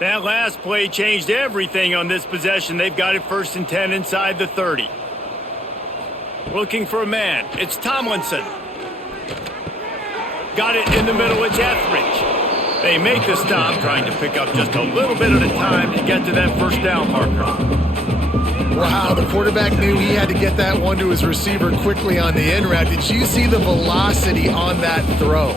That last play changed everything on this possession. They've got it 1st and 10 inside the 30. Looking for a man. It's Tomlinson. Got it in the middle. It's Etheridge. They make the stop, trying to pick up just a little bit at a time to get to that 1st down marker. Wow, the quarterback knew he had to get that one to his receiver quickly on the in route. Did you see the velocity on that throw?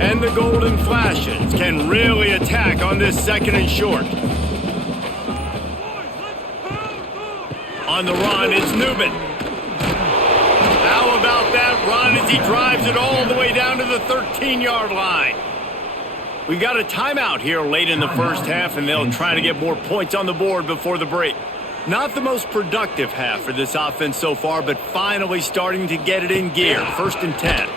And the golden flashes can really attack on this 2nd and short. On the run, it's Newman. How about that run as he drives it all the way down to the 13-yard line? We got a timeout here late in the first half, and they'll try to get more points on the board before the break. Not the most productive half for this offense so far, but finally starting to get it in gear. 1st and 10.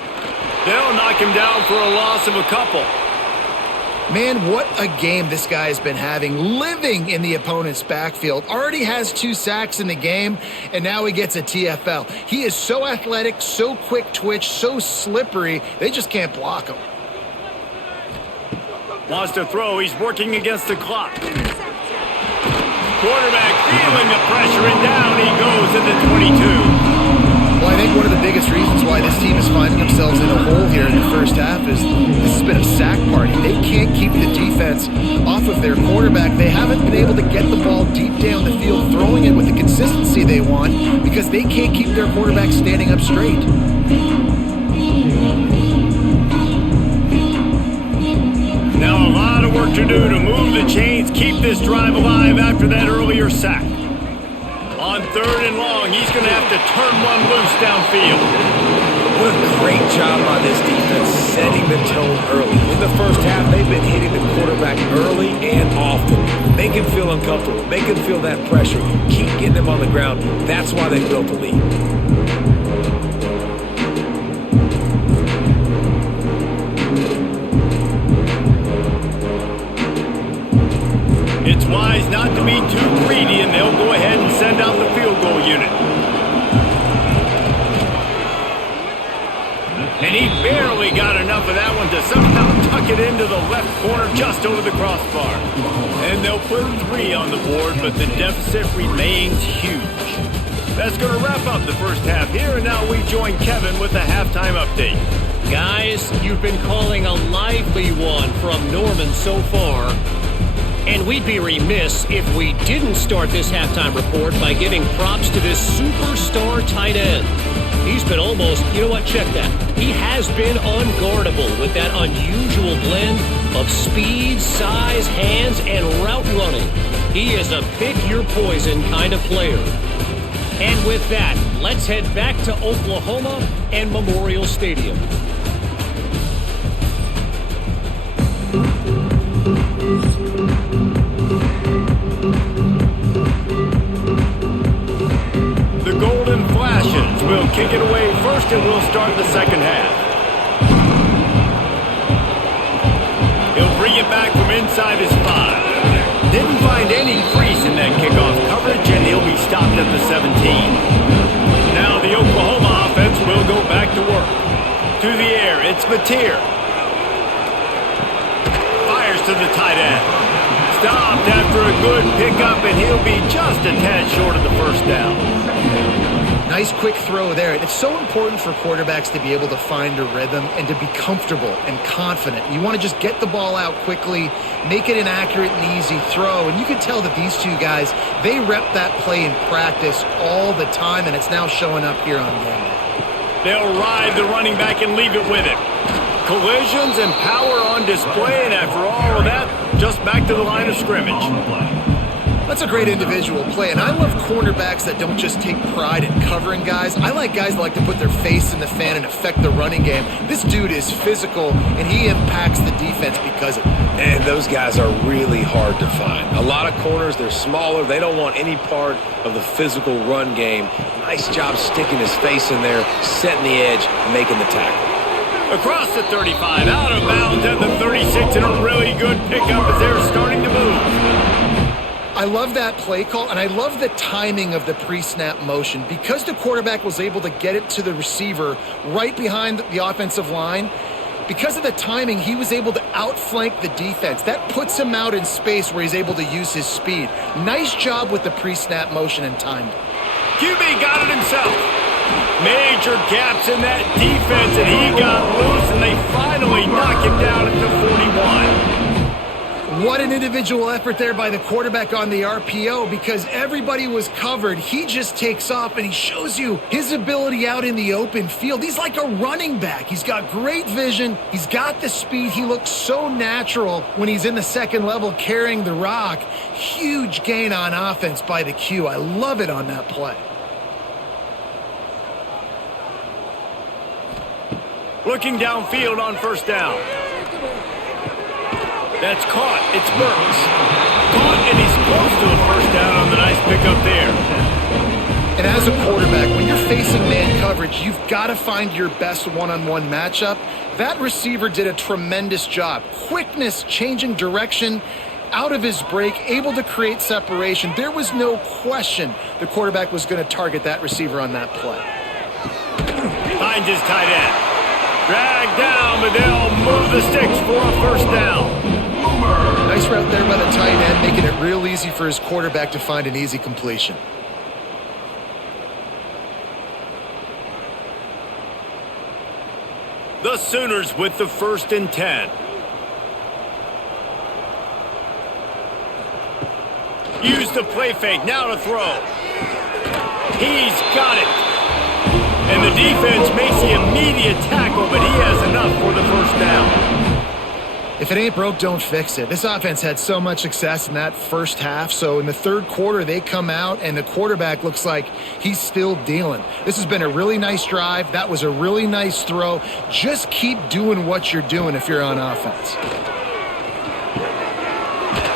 They'll knock him down for a loss of a couple. Man, what a game this guy has been having, living in the opponent's backfield. Already has 2 sacks in the game, and now he gets a TFL. He is so athletic, so quick twitch, so slippery, they just can't block him. Wants to throw, he's working against the clock. Quarterback feeling the pressure, and down he goes at the 22. Well, I think one of the biggest reasons why this team is finding themselves in a hole here in the first half is this has been a sack party. They can't keep the defense off of their quarterback. They haven't been able to get the ball deep down the field, throwing it with the consistency they want because they can't keep their quarterback standing up straight. Now a lot of work to do to move the chains, keep this drive alive after that earlier sack. On 3rd and long, he's going to have to turn one loose downfield. What a great job by this defense setting the tone early. In the first half, they've been hitting the quarterback early and often. Make him feel uncomfortable. Make him feel that pressure. Keep getting him on the ground. That's why they built the lead. It's wise not to be too greedy, and they'll go ahead and send out the field goal unit. And he barely got enough of that one to somehow tuck it into the left corner just over the crossbar. And they'll put 3 on the board, but the deficit remains huge. That's going to wrap up the first half here, and now we join Kevin with the halftime update. Guys, you've been calling a lively one from Norman so far. And we'd be remiss if we didn't start this halftime report by giving props to this superstar tight end. He's been almost, you know what, check that. He has been unguardable with that unusual blend of speed, size, hands, and route running. He is a pick-your-poison kind of player. And with that, let's head back to Oklahoma and Memorial Stadium. The Golden Flashes will kick it away first, and we'll start the second half. He'll bring it back from inside his 5. Didn't find any crease in that kickoff coverage, and he'll be stopped at the 17. Now the Oklahoma offense will go back to work. To the air, it's Mateer. Fires to the tight end. Stopped after a good pickup, and he'll be just a tad short of the first down. Nice quick throw there. And it's so important for quarterbacks to be able to find a rhythm and to be comfortable and confident. You want to just get the ball out quickly, make it an accurate and easy throw. And you can tell that these 2 guys, they rep that play in practice all the time, and it's now showing up here on game day. They'll ride the running back and leave it with it. Collisions and power on display, and after all of that, just back to the line of scrimmage. That's a great individual play, and I love cornerbacks that don't just take pride in covering guys. I like guys that like to put their face in the fan and affect the running game. This dude is physical, and he impacts the defense because of it. And those guys are really hard to find. A lot of corners, they're smaller. They don't want any part of the physical run game. Nice job sticking his face in there, setting the edge, making the tackle. Across the 35, out of bounds at the 36, and a really good pickup as they're starting to move. I love that play call, and I love the timing of the pre-snap motion. Because the quarterback was able to get it to the receiver right behind the offensive line, because of the timing, he was able to outflank the defense. That puts him out in space where he's able to use his speed. Nice job with the pre-snap motion and timing. QB got it himself. Major gaps in that defense, and he got loose, and they finally knock him down at the 41. What an individual effort there by the quarterback on the RPO, because everybody was covered. He just takes off, and he shows you his ability out in the open field. He's like a running back. He's got great vision. He's got the speed. He looks so natural when he's in the second level carrying the rock. Huge gain on offense by the Q. I love it on that play. Looking downfield on first down. That's caught. It's Burks. Caught, and he's close to the first down on the nice pickup there. And as a quarterback, when you're facing man coverage, you've got to find your best one-on-one matchup. That receiver did a tremendous job. Quickness, changing direction, out of his break, able to create separation. There was no question the quarterback was going to target that receiver on that play. Finds his tight end. Dragged down, but they'll move the sticks for a first down. Nice route there by the tight end, making it real easy for his quarterback to find an easy completion. The Sooners with the 1st and 10. Use the play fake, now to throw. He's got it. And the defense makes the immediate tackle, but he has enough for the first down. If it ain't broke, don't fix it. This offense had so much success in that first half, so in the third quarter, they come out, and the quarterback looks like he's still dealing. This has been a really nice drive. That was a really nice throw. Just keep doing what you're doing if you're on offense.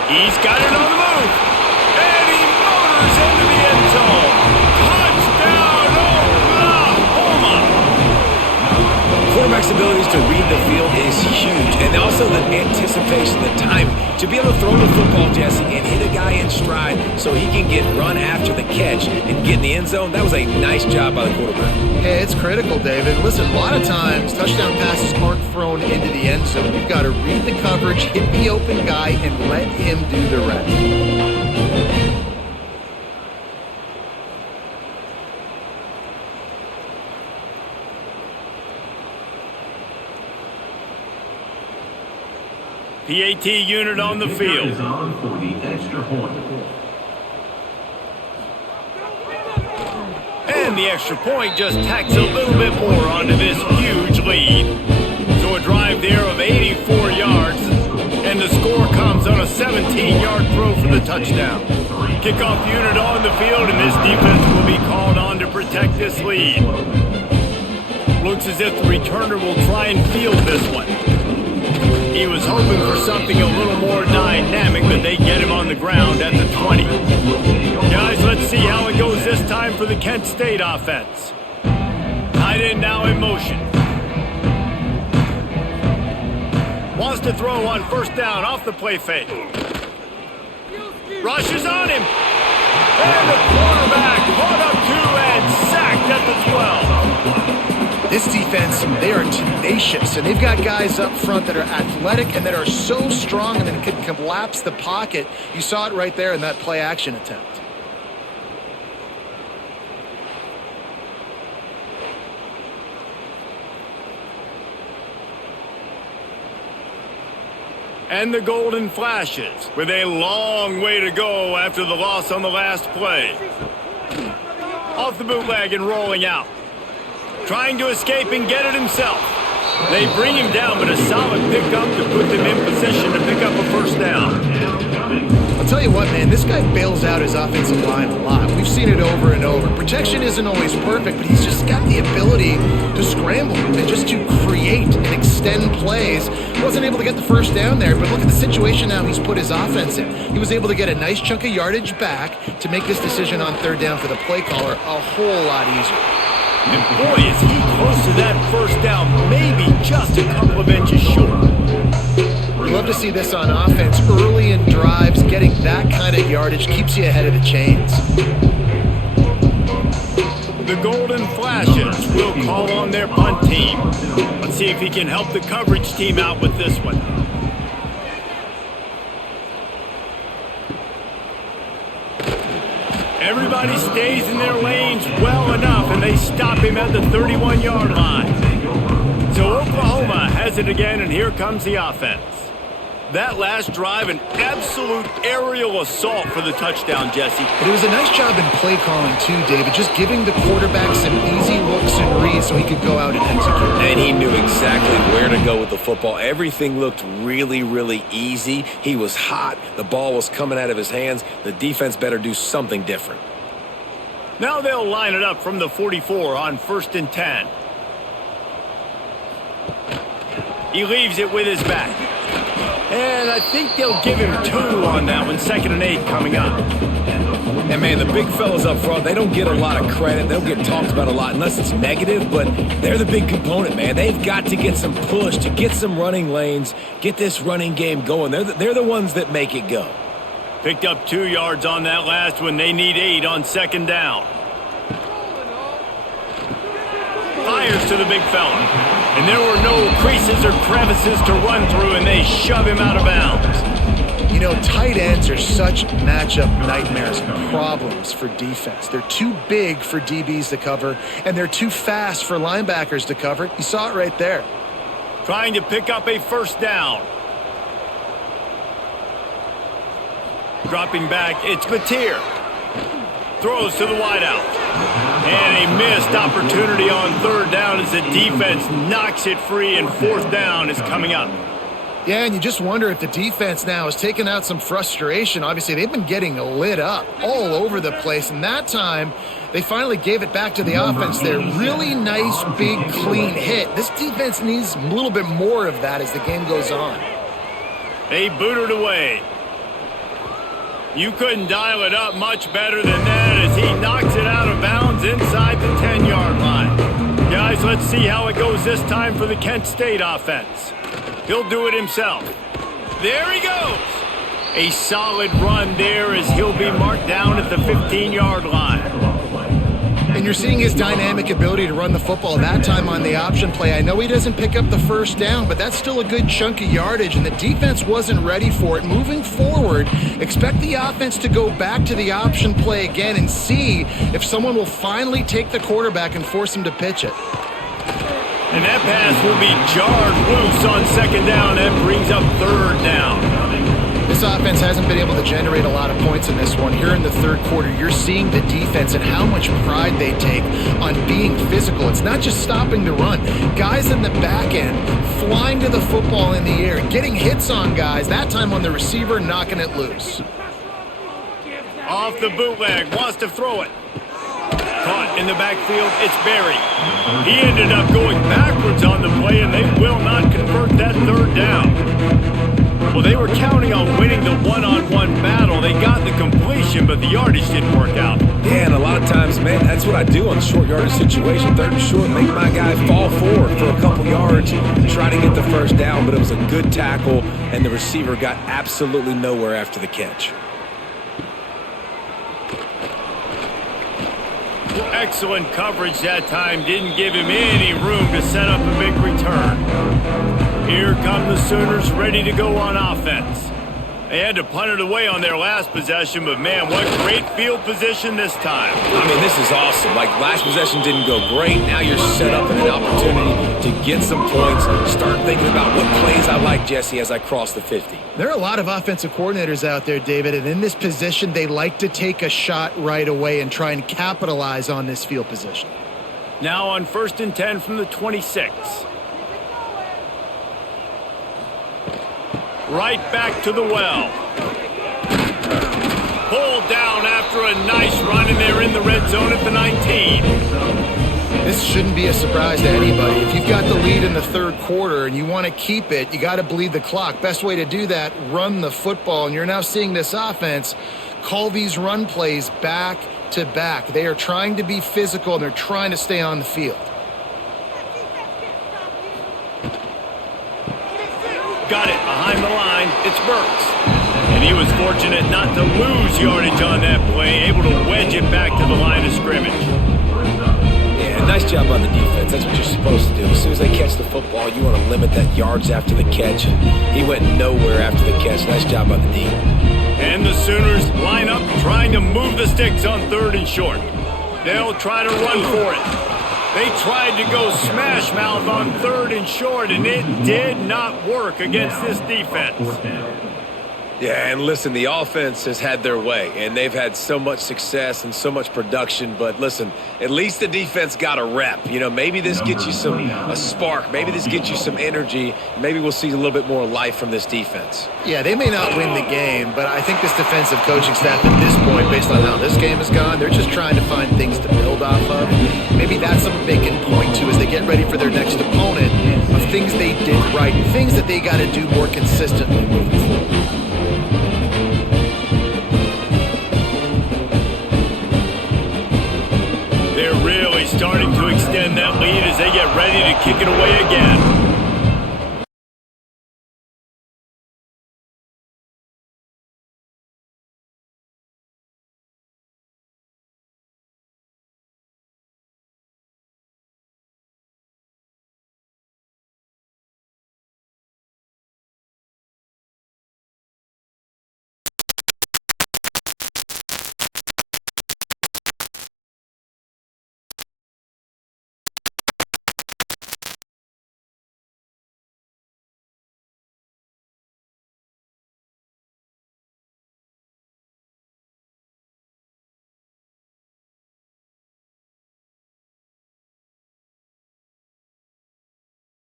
He's got it on the move, and he motors into the end zone. Touchdown, Oklahoma! Quarterback's abilities to read the field is huge, and also the anticipation, the timing. To be able to throw the football, Jesse, and hit a guy in stride so he can get run after the catch and get in the end zone, that was a nice job by the quarterback. Hey, it's critical, David. Listen, a lot of times touchdown passes aren't thrown into the end zone. You've got to read the coverage, hit the open guy, and let him do the rest. PAT unit on the field. Is on for the extra point. And the extra point just tacks a little bit more onto this huge lead. So a drive there of 84 yards, and the score comes on a 17-yard throw for the touchdown. Kickoff unit on the field, and this defense will be called on to protect this lead. Looks as if the returner will try and field this one. He was hoping for something a little more dynamic, but they get him on the ground at the 20. Guys, let's see how it goes this time for the Kent State offense. Tight end now in motion. Wants to throw on first down off the play fake. Rushes on him. And the quarterback caught up to and sacked at the 12. This defense, they are tenacious, and they've got guys up front that are athletic and that are so strong and that can collapse the pocket. You saw it right there in that play-action attempt. And the Golden Flashes with a long way to go after the loss on the last play. Off the bootleg and rolling out. Trying to escape and get it himself. They bring him down, but a solid pickup to put them in position to pick up a first down. I'll tell you what, man, this guy bails out his offensive line a lot. We've seen it over and over. Protection isn't always perfect, but he's just got the ability to scramble and just to create and extend plays. Wasn't able to get the first down there, but look at the situation now he's put his offense in. He was able to get a nice chunk of yardage back to make this decision on third down for the play caller a whole lot easier. And boy, is he close to that first down, maybe just a couple of inches short. We love to see this on offense. Early in drives, getting that kind of yardage keeps you ahead of the chains. The Golden Flashes will call on their punt team. Let's see if he can help the coverage team out with this one. Everybody stays in their lanes well enough, and they stop him at the 31-yard line. So Oklahoma has it again, and here comes the offense. That last drive, an absolute aerial assault for the touchdown, Jesse. But it was a nice job in play calling too, David, just giving the quarterback some easy looks and reads so he could go out and execute. And he knew exactly where to go with the football. Everything looked really, really easy. He was hot. The ball was coming out of his hands. The defense better do something different. Now they'll line it up from the 44 on 1st and 10. He leaves it with his back. And I think they'll give him 2 on that one. 2nd and 8 coming up. And, man, the big fellas up front, they don't get a lot of credit. They don't get talked about a lot unless it's negative, but they're the big component, man. They've got to get some push, to get some running lanes, get this running game going. They're the ones that make it go. Picked up 2 yards on that last one. They need 8 on 2nd down. Fires to the big fella. And there were no creases or crevices to run through, and they shove him out of bounds. You know, tight ends are such matchup nightmares and problems for defense. They're too big for DBs to cover, and they're too fast for linebackers to cover. You saw it right there. Trying to pick up a 1st down. Dropping back, it's Mateer. Throws to the wideout. And a missed opportunity on 3rd down as the defense knocks it free, and 4th down is coming up. Yeah, and you just wonder if the defense now is taking out some frustration. Obviously, they've been getting lit up all over the place, and that time they finally gave it back to the offense there. Really nice, big, clean hit. This defense needs a little bit more of that as the game goes on. They booted away. You couldn't dial it up much better than that as he knocks it out of bounds inside the 10-yard line. Guys, let's see how it goes this time for the Kent State offense. He'll do it himself. There he goes. A solid run there as he'll be marked down at the 15-yard line. And you're seeing his dynamic ability to run the football that time on the option play. I know he doesn't pick up the 1st down, but that's still a good chunk of yardage, and the defense wasn't ready for it. Moving forward, expect the offense to go back to the option play again and see if someone will finally take the quarterback and force him to pitch it. And that pass will be jarred loose on 2nd down. That brings up 3rd down. This offense hasn't been able to generate a lot of points in this one. Here in the 3rd quarter, you're seeing the defense and how much pride they take on being physical. It's not just stopping the run. Guys in the back end flying to the football in the air, getting hits on guys, that time on the receiver, knocking it loose. Off the bootleg, wants to throw it. Caught in the backfield, it's Berry. He ended up going backwards on the play, and they will not convert that 3rd down. Well, they were counting on winning the one-on-one battle. They got the completion, but the yardage didn't work out. Yeah, and a lot of times, man, that's what I do on short yardage situation. 3rd and short, make my guy fall forward for a couple yards, try to get the 1st down, but it was a good tackle, and the receiver got absolutely nowhere after the catch. Excellent coverage that time. Didn't give him any room to set up a big return. Here come the Sooners ready to go on offense. They had to punt it away on their last possession, but man, what great field position this time. I mean, this is awesome. Like, last possession didn't go great. Now you're set up in an opportunity to get some points. Start thinking about what plays I like, Jesse, as I cross the 50. There are a lot of offensive coordinators out there, David, and in this position, they like to take a shot right away and try and capitalize on this field position. Now on 1st and 10 from the 26. Right back to the well. Pulled down after a nice run, and they're in the red zone at the 19. This shouldn't be a surprise to anybody. If you've got the lead in the 3rd quarter and you want to keep it, you got to bleed the clock. Best way to do that, run the football. And you're now seeing this offense call these run plays back to back. They are trying to be physical, and they're trying to stay on the field. Got it behind the line. It's Burks. And he was fortunate not to lose yardage on that play, able to wedge it back to the line of scrimmage. Yeah, nice job on the defense. That's what you're supposed to do. As soon as they catch the football, you want to limit that yards after the catch. And he went nowhere after the catch. Nice job on the D. And the Sooners line up trying to move the sticks on 3rd and short. They'll try to run for it. They tried to go smash mouth on 3rd and short, and it did not work against this defense. Yeah, and listen, the offense has had their way, and they've had so much success and so much production. But listen, at least the defense got a rep. You know, maybe this gets you a spark. Maybe this gets you some energy. Maybe we'll see a little bit more life from this defense. Yeah, they may not win the game, but I think this defensive coaching staff at this point, based on how this game has gone, they're just trying to find things to build off of. Maybe that's something they can point to as they get ready for their next opponent of things they did right, things that they got to do more consistently moving forward. They're really starting to extend that lead as they get ready to kick it away again.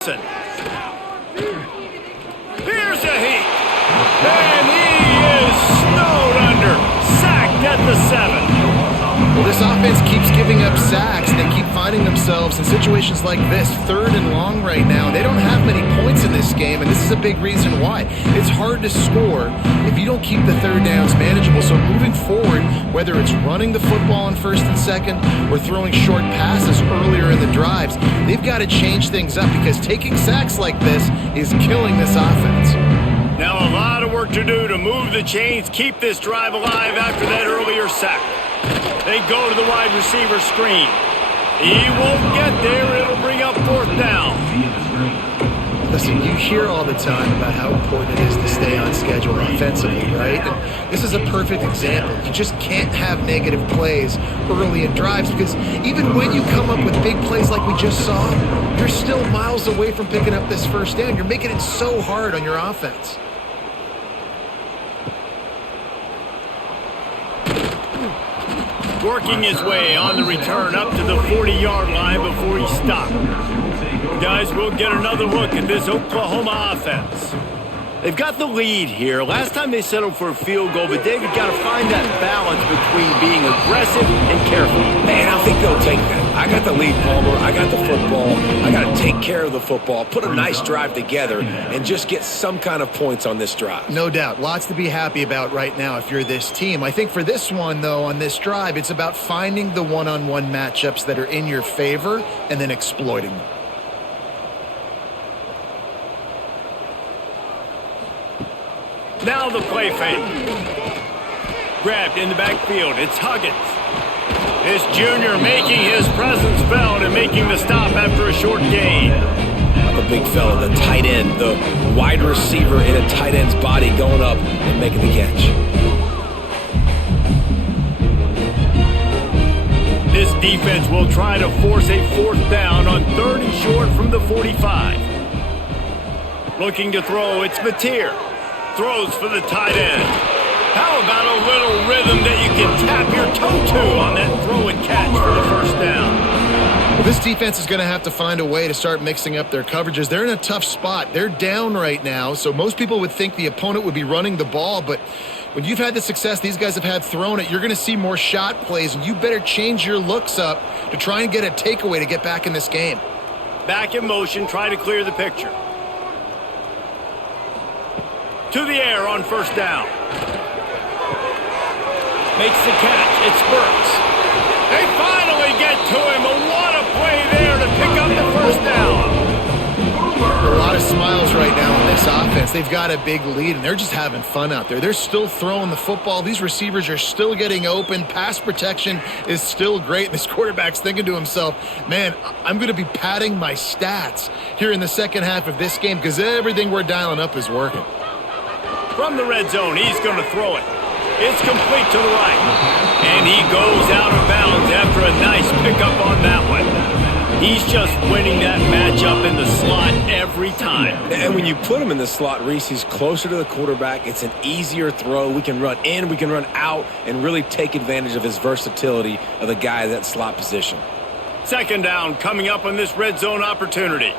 Here's a heat, and he is snowed under, sacked at the 7. Well, this offense keeps giving up sacks, and they keep finding themselves in situations like this, 3rd and long right now. They don't have many points in this game, and this is a big reason why. It's hard to score if you don't keep the 3rd downs manageable. So moving forward, whether it's running the football on 1st and 2nd or throwing short passes earlier in the drives, they've got to change things up because taking sacks like this is killing this offense. Now a lot of work to do to move the chains, keep this drive alive after that earlier sack. They go to the wide receiver screen. He won't get there. It'll bring up 4th down. Listen, you hear all the time about how important it is to stay on schedule offensively, right? And this is a perfect example. You just can't have negative plays early in drives because even when you come up with big plays like we just saw, you're still miles away from picking up this 1st down. You're making it so hard on your offense. Working his way on the return up to the 40-yard line before he stopped. Guys, we'll get another look at this Oklahoma offense. They've got the lead here. Last time they settled for a field goal, but David got to find that balance between being aggressive and careful. And I think they'll take that. I got the lead, Palmer. I got the football. I got to take care of the football, put a nice drive together, and just get some kind of points on this drive. No doubt. Lots to be happy about right now if you're this team. I think for this one, though, on this drive, it's about finding the one-on-one matchups that are in your favor and then exploiting them. Now the play fake. Grabbed in the backfield. It's Huggins. This junior making his presence felt and making the stop after a short gain. The big fella, the tight end, the wide receiver in a tight end's body going up and making the catch. This defense will try to force a 4th down on 3rd and short from the 45. Looking to throw, it's Mateer. Throws for the tight end. How about a little rhythm that you can tap your toe to on that throw and catch for the 1st down? Well, this defense is going to have to find a way to start mixing up their coverages. They're in a tough spot. They're down right now, so most people would think the opponent would be running the ball, but when you've had the success these guys have had throwing it, you're going to see more shot plays, and you better change your looks up to try and get a takeaway to get back in this game. Back in motion, try to clear the picture. To the air on 1st down. Makes the catch. It's Burks. They finally get to him. And what a play there to pick up the 1st down. A lot of smiles right now on this offense. They've got a big lead, and they're just having fun out there. They're still throwing the football. These receivers are still getting open. Pass protection is still great. This quarterback's thinking to himself, man, I'm going to be padding my stats here in the second half of this game because everything we're dialing up is working. From the red zone, he's going to throw it. It's complete to the right. And he goes out of bounds after a nice pickup on that one. He's just winning that matchup in the slot every time. And when you put him in the slot, Reese, he's closer to the quarterback. It's an easier throw. We can run in, we can run out, and really take advantage of his versatility of the guy at that slot position. Second down coming up on this red zone opportunity.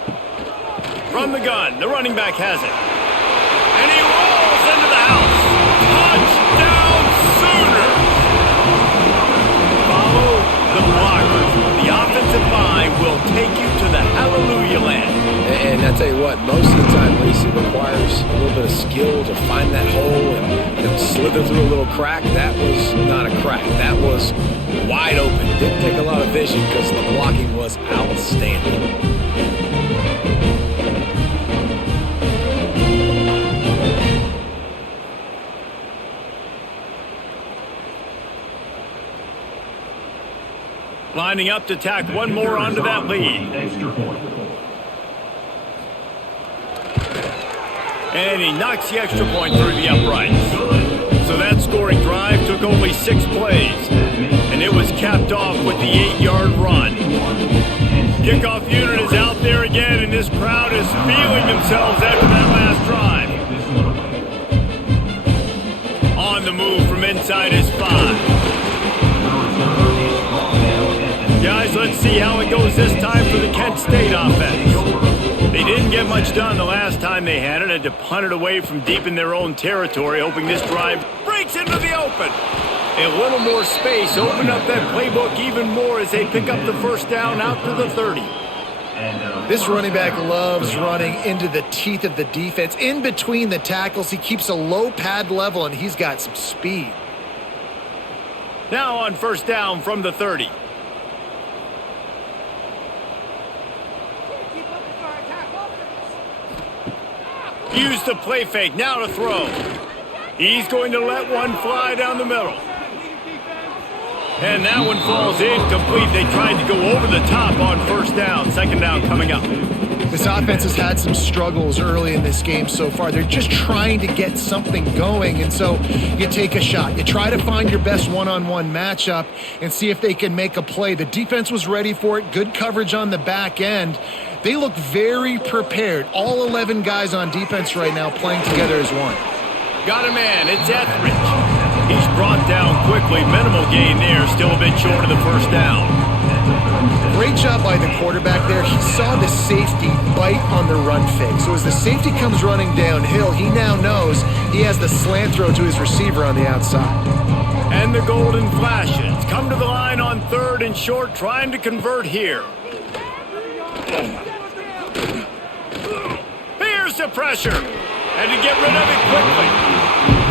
From the gun, the running back has it. And he rolls into the house. Touchdown Sooners! Follow the blockers. The offensive line will take you to the hallelujah land. And I tell you what, most of the time, Reese, it requires a little bit of skill to find that hole and slither through a little crack. That was not a crack. That was wide open. Didn't take a lot of vision because the blocking was outstanding. Lining up to tack one more onto that lead. Extra point. And he knocks the extra point through the uprights. So that scoring drive took only 6 plays. And it was capped off with the 8-yard run. Kickoff unit is out there again, and this crowd is feeling themselves after that last drive. On the move from inside his 5. Guys, let's see how it goes this time for the Kent State offense. They didn't get much done the last time they had it. Had to punt it away from deep in their own territory, hoping this drive breaks into the open. A little more space, open up that playbook even more as they pick up the first down out to the 30. This running back loves running into the teeth of the defense. In between the tackles, he keeps a low pad level, and he's got some speed. Now on first down from the 30. Use the play fake, now to throw. He's going to let one fly down the middle. And that one falls incomplete. They tried to go over the top on first down. Second down coming up. This offense has had some struggles early in this game so far. They're just trying to get something going, and so you take a shot. You try to find your best one-on-one matchup and see if they can make a play. The defense was ready for it. Good coverage on the back end. They look very prepared. All 11 guys on defense right now playing together as one. Got a man. It's Etheridge. He's brought down quickly. Minimal gain there. Still a bit short of the first down. Great job by the quarterback there. He saw the safety bite on the run fake. So as the safety comes running downhill, he now knows he has the slant throw to his receiver on the outside. And the Golden Flashes come to the line on third and short, trying to convert here. Here's the pressure. And to get rid of it quickly.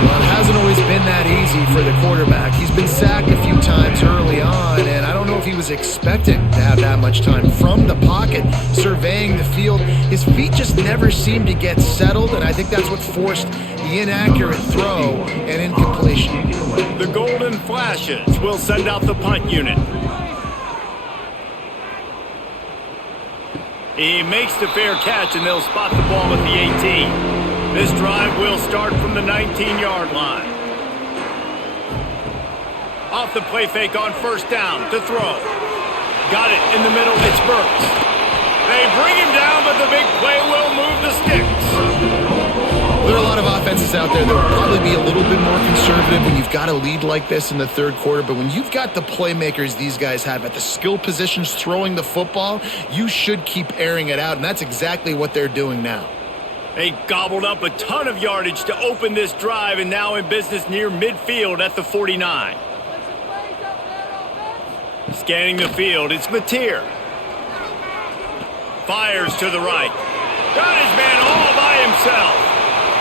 Well, it hasn't always been that easy for the quarterback. He's been sacked a few times early on, and I don't know if he was expecting to have that much time from the pocket, surveying the field. His feet just never seemed to get settled, and I think that's what forced the inaccurate throw and incompletion. The Golden Flashes will send out the punt unit. He makes the fair catch, and they'll spot the ball at the 18. This drive will start from the 19-yard line. Off the play fake on first down to throw. Got it in the middle. It's Burks. They bring him down, but the big play will move the sticks. There are a lot of offenses out there that will probably be a little bit more conservative when you've got a lead like this in the third quarter. But when you've got the playmakers these guys have at the skill positions throwing the football, you should keep airing it out, and that's exactly what they're doing now. They gobbled up a ton of yardage to open this drive, and now in business near midfield at the 49. Scanning the field, it's Mateer. Fires to the right. Got his man all by himself.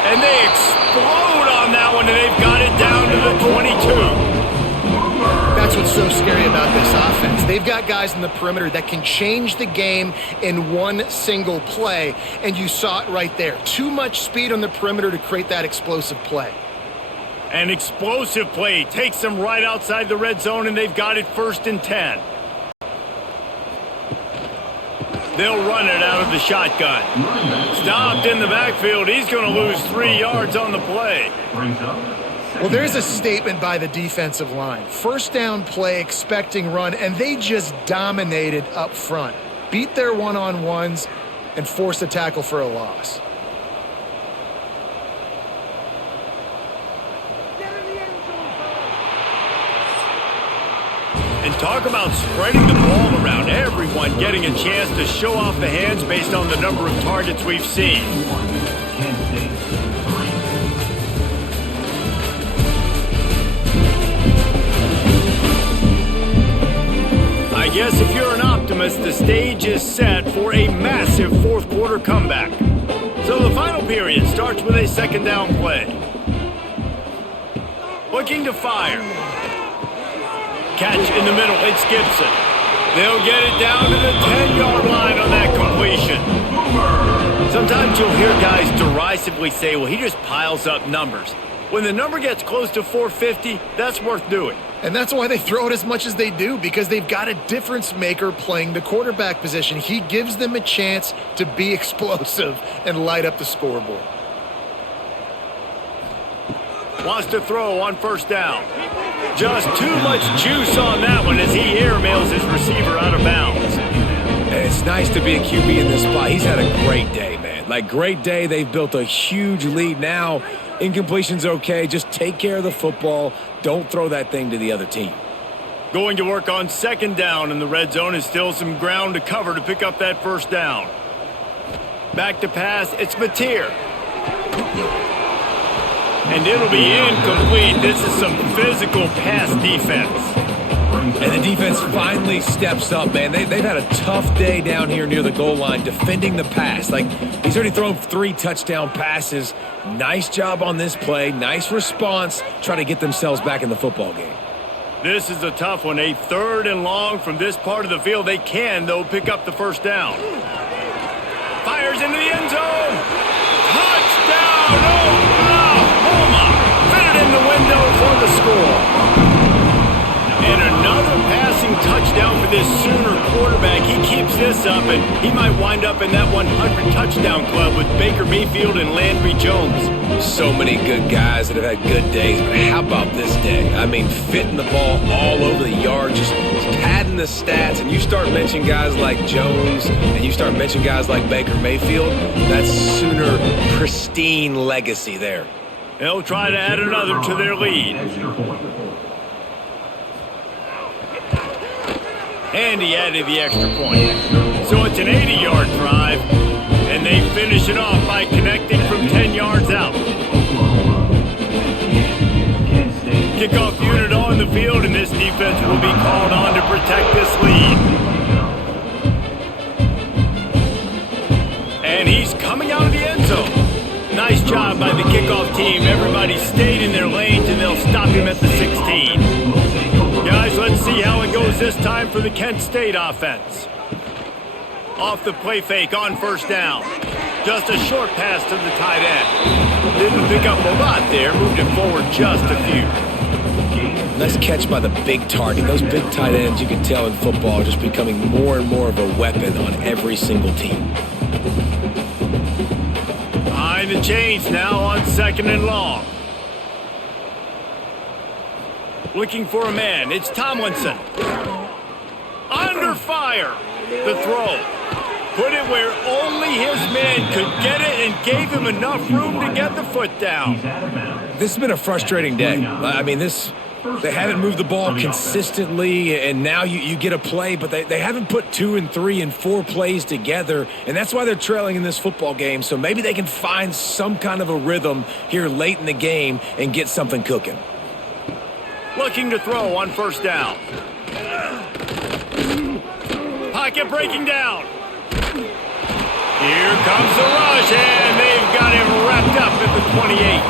And they explode on that one, and they've got it down to the 22. That's what's so scary about this offense. They've got guys in the perimeter that can change the game in one single play, and you saw it right there. Too much speed on the perimeter to create that explosive play. An explosive play takes them right outside the red zone, and they've got it 1st and 10. They'll run it out of the shotgun. Stopped in the backfield. He's going to lose 3 yards on the play. Well, there's a statement by the defensive line. First down play, expecting run, and they just dominated up front. beat their one-on-ones, and force a tackle for a loss. And talk about spreading the ball around, everyone getting a chance to show off the hands based on the number of targets we've seen. I guess if you're an optimist, the stage is set for a massive fourth quarter comeback. So the final period starts with a second down play. Looking to fire. Catch in the middle, it's Gibson. They'll get it down to the 10-yard line on that completion. Sometimes you'll hear guys derisively say, well, he just piles up numbers. When the number gets close to 450, that's worth doing. And that's why they throw it as much as they do, because they've got a difference maker playing the quarterback position. He gives them a chance to be explosive and light up the scoreboard. Wants to throw on first down. Just too much juice on that one as he airmails his receiver out of bounds. And it's nice to be a QB in this spot. He's had a great day, man. Like, great day. They've built a huge lead now. Incompletion's okay. Just take care of the football. Don't throw that thing to the other team. Going to work on second down in the red zone is still some ground to cover to pick up that first down. Back to pass, it's Mateer. And it'll be incomplete. This is some physical pass defense. And the defense finally steps up, man. They've had a tough day down here near the goal line defending the pass. Like, he's already thrown 3 touchdown passes. Nice job on this play. Nice response. Try to get themselves back in the football game. This is a tough one. A third and long from this part of the field. They can, though, pick up the first down. Fires into the end zone. Touchdown! Oklahoma! Fit it in the window for the score. And another passing touchdown for this Sooner quarterback. He keeps this up, and he might wind up in that 100 touchdown club with Baker Mayfield and Landry Jones. So many good guys that have had good days, but how about this day? I mean, fitting the ball all over the yard, just padding the stats, and you start mentioning guys like Jones, and you start mentioning guys like Baker Mayfield, that's Sooner pristine legacy there. They'll try to add another to their lead. And he added the extra point. So it's an 80-yard drive, and they finish it off by connecting from 10 yards out. Kickoff unit on the field, and this defense will be called on to protect this lead. And he's coming out of the end zone. Nice job by the kickoff team. Everybody stayed in their lanes, and they'll stop him at the 16. Guys, let's see how it goes this time for the Kent State offense. Off the play fake on first down. Just a short pass to the tight end. Didn't pick up a lot there, moved it forward just a few. Nice catch by the big target. Those big tight ends, you can tell in football, are just becoming more and more of a weapon on every single team. Behind the chains now on second and long. Looking for a man. It's Tomlinson. Under fire. The throw. Put it where only his man could get it and gave him enough room to get the foot down. This has been a frustrating day. I mean, they haven't moved the ball consistently, and now you get a play, but they haven't put 2 and 3 and 4 plays together, and that's why they're trailing in this football game. So maybe they can find some kind of a rhythm here late in the game and get something cooking. Looking to throw on first down. Pocket breaking down. Here comes the rush, and they've got him wrapped up at the 28.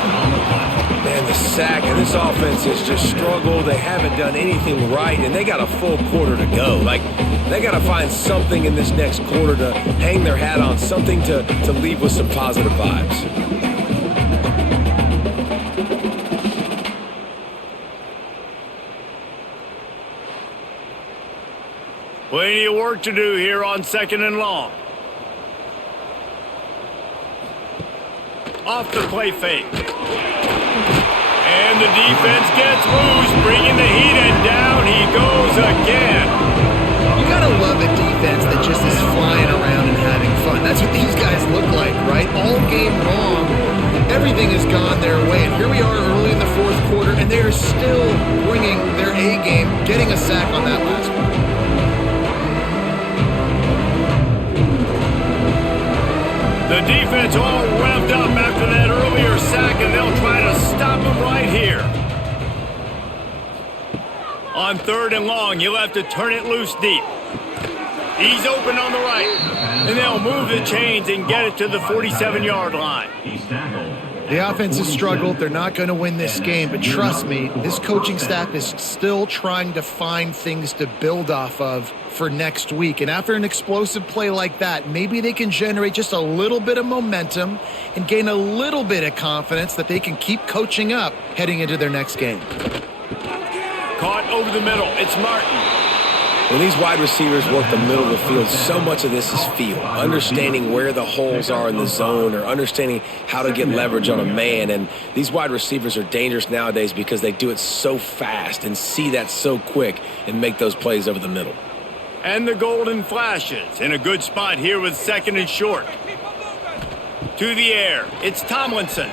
Man, the sack, and this offense has just struggled. They haven't done anything right, and they got a full quarter to go. Like, they got to find something in this next quarter to hang their hat on, something to leave with some positive vibes. Plenty of work to do here on second and long. Off the play fake. And the defense gets loose, bringing the heat, and down he goes again. You gotta love a defense that just is defense all revved up after that earlier sack, and they'll try to stop him right here. On 3rd and long, you'll have to turn it loose deep. He's open on the right, and they'll move the chains and get it to the 47-yard line. The offense has struggled. They're not going to win this game, but trust me, this coaching staff is still trying to find things to build off of for next week. And after an explosive play like that, maybe they can generate just a little bit of momentum and gain a little bit of confidence that they can keep coaching up heading into their next game. Caught over the middle. It's Martin. When these wide receivers work the middle of the field, so much of this is feel. Understanding where the holes are in the zone or understanding how to get leverage on a man. And these wide receivers are dangerous nowadays because they do it so fast and see that so quick and make those plays over the middle. And the golden flashes in a good spot here with 2nd and short. To the air. It's Tomlinson.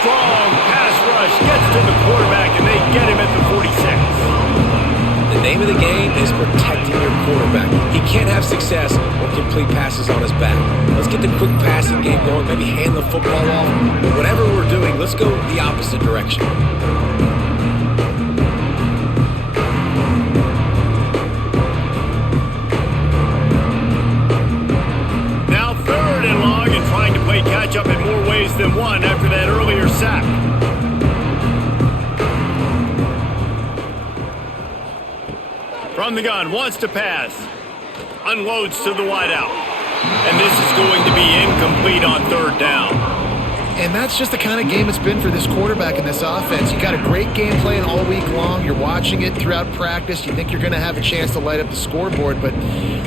Strong pass rush gets to the quarterback, and they get him at the 46. The name of the game is protecting your quarterback. He can't have success with complete passes on his back. Let's get the quick passing game going, maybe hand the football off. But whatever we're doing, let's go the opposite direction. Now 3rd and long, and trying to play catch-up in more ways than one after that earlier sack. From the gun, wants to pass. Unloads to the wideout. And this is going to be incomplete on 3rd down. And that's just the kind of game it's been for this quarterback and this offense. You got a great game plan all week long. You're watching it throughout practice. You think you're going to have a chance to light up the scoreboard, but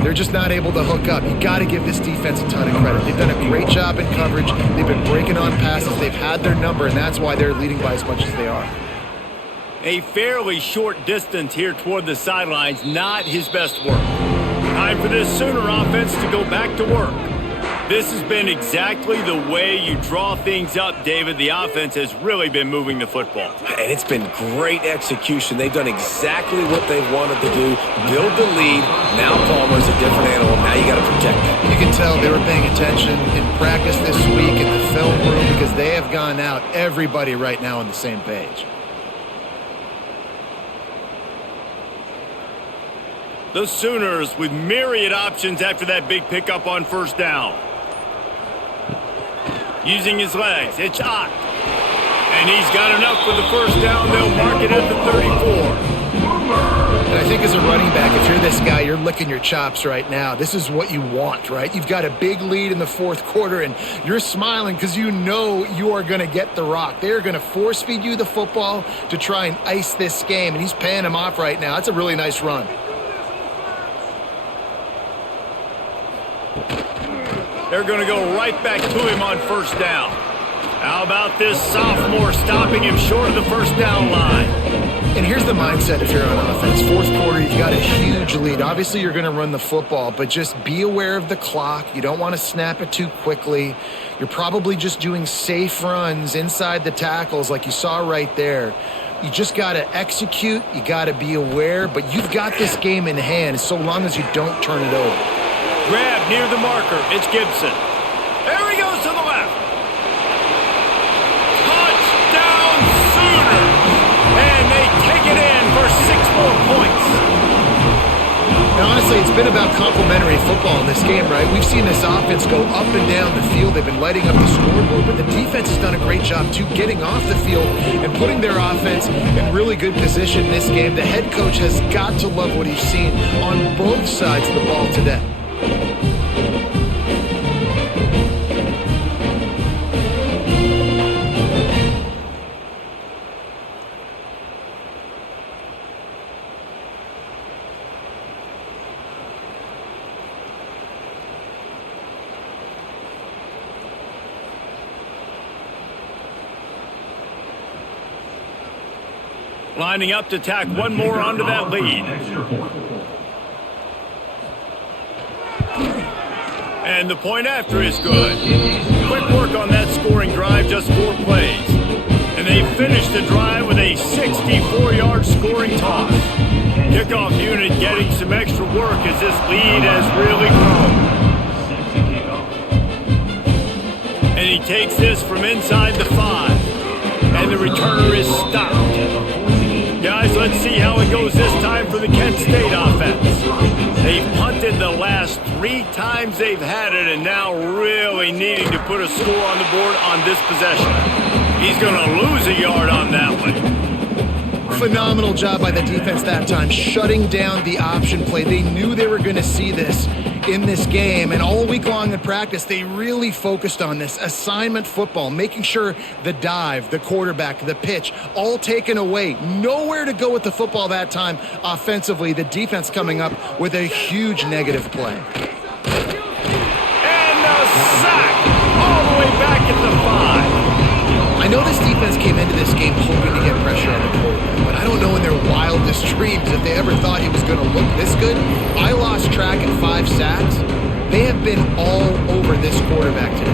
they're just not able to hook up. You got to give this defense a ton of credit. They've done a great job in coverage. They've been breaking on passes. They've had their number, and that's why they're leading by as much as they are. A fairly short distance here toward the sidelines, not his best work. Time for this Sooner offense to go back to work. This has been exactly the way you draw things up, David. The offense has really been moving the football. And it's been great execution. They've done exactly what they wanted to do. Build the lead. Now Palmer's a different animal. Now you got to protect him. You can tell they were paying attention in practice this week in the film room because they have gone out, everybody right now on the same page. The Sooners with myriad options after that big pickup on 1st down. Using his legs, it's Ott. And he's got enough for the 1st down. They'll mark it at the 34. And I think as a running back, if you're this guy, you're licking your chops right now. This is what you want, right? You've got a big lead in the 4th quarter, and you're smiling because you know you are going to get the rock. They're going to force feed you the football to try and ice this game, and he's paying him off right now. That's a really nice run. They're going to go right back to him on 1st down. How about this sophomore stopping him short of the 1st down line? And here's the mindset if you're on offense. 4th quarter, you've got a huge lead. Obviously, you're going to run the football, but just be aware of the clock. You don't want to snap it too quickly. You're probably just doing safe runs inside the tackles like you saw right there. You just got to execute. You got to be aware, but you've got this game in hand so long as you don't turn it over. Grab near the marker. It's Gibson. There he goes to the left. Touchdown Sooners. And they take it in for 6 more points. And honestly, it's been about complementary football in this game, right? We've seen this offense go up and down the field. They've been lighting up the scoreboard, but the defense has done a great job, too, getting off the field and putting their offense in really good position in this game. The head coach has got to love what he's seen on both sides of the ball today. Lining up to tack one more onto that lead. And the point after is good. Quick work on that scoring drive, just 4 plays. And they finish the drive with a 64-yard scoring toss. Kickoff unit getting some extra work as this lead has really grown. takes this from inside the 5. And the returner is stopped. Guys, let's see how it goes this time for the Kent State offense. They've punted the last 3 times they've had it, and now really needing to put a score on the board on this possession. He's going to lose a yard on that one. Phenomenal job by the defense that time, shutting down the option play. They knew they were going to see this in this game, and all week long in practice, they really focused on this assignment football, making sure the dive, the quarterback, the pitch, all taken away. Nowhere to go with the football that time offensively. The defense coming up with a huge negative play. And the sack all the way back at the 5. I know this defense came into this game hoping to get pressure on the quarterback, but I don't know in their wildest dreams if they ever thought he was going to look this good. I lost track at 5 sacks. They have been all over this quarterback today.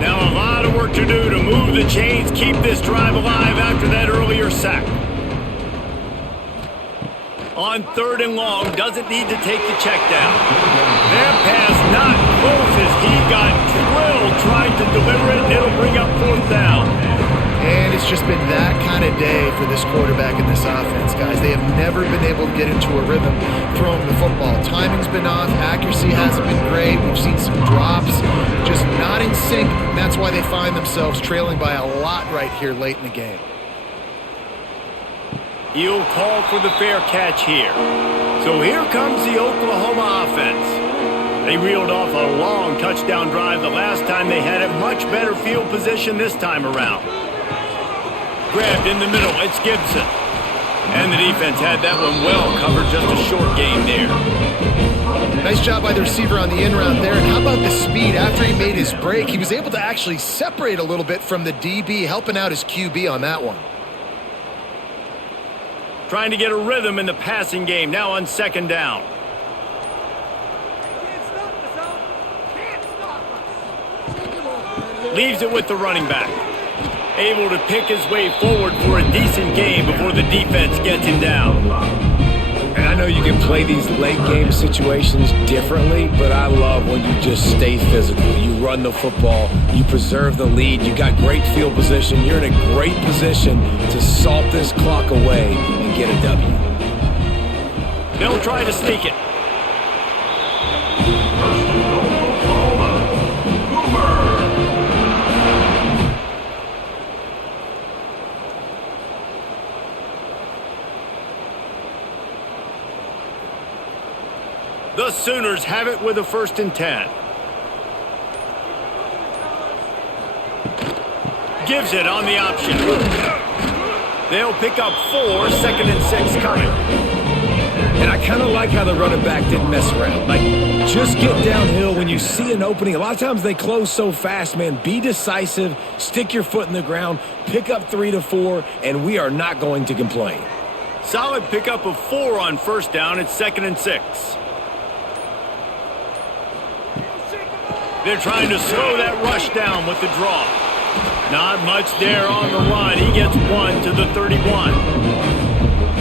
Now a lot of work to do to move the chains, keep this drive alive after that earlier sack. On 3rd and long, doesn't need to take the check down. That pass not close as he got drilled trying to deliver it, and it'll bring up 4th down. And it's just been that kind of day for this quarterback in this offense, guys. They have never been able to get into a rhythm throwing the football. Timing's been off. Accuracy hasn't been great. We've seen some drops, just not in sync. And that's why they find themselves trailing by a lot right here late in the game. He'll call for the fair catch here. So here comes the Oklahoma offense. They reeled off a long touchdown drive the last time they had it. Much better field position this time around. Grabbed in the middle, it's Gibson. And the defense had that one well covered, just a short gain there. Nice job by the receiver on the in route there. And how about the speed? After he made his break, he was able to actually separate a little bit from the DB, helping out his QB on that one. Trying to get a rhythm in the passing game, now on 2nd down. Leaves it with the running back. Able to pick his way forward for a decent game before the defense gets him down. And I know you can play these late game situations differently, but I love when you just stay physical. You run the football, you preserve the lead, you got great field position, you're in a great position to salt this clock away and get a W. They'll try to sneak it. The Sooners have it with a 1st and 10. Gives it on the option. They'll pick up 4, 2nd and 6 coming. And I kind of like how the running back didn't mess around. Like, just get downhill when you see an opening. A lot of times they close so fast, man. Be decisive, stick your foot in the ground, pick up 3 to 4, and we are not going to complain. Solid pickup of 4 on 1st down. It's 2nd and 6. They're trying to slow that rush down with the draw. Not much there on the run. He gets 1 to the 31.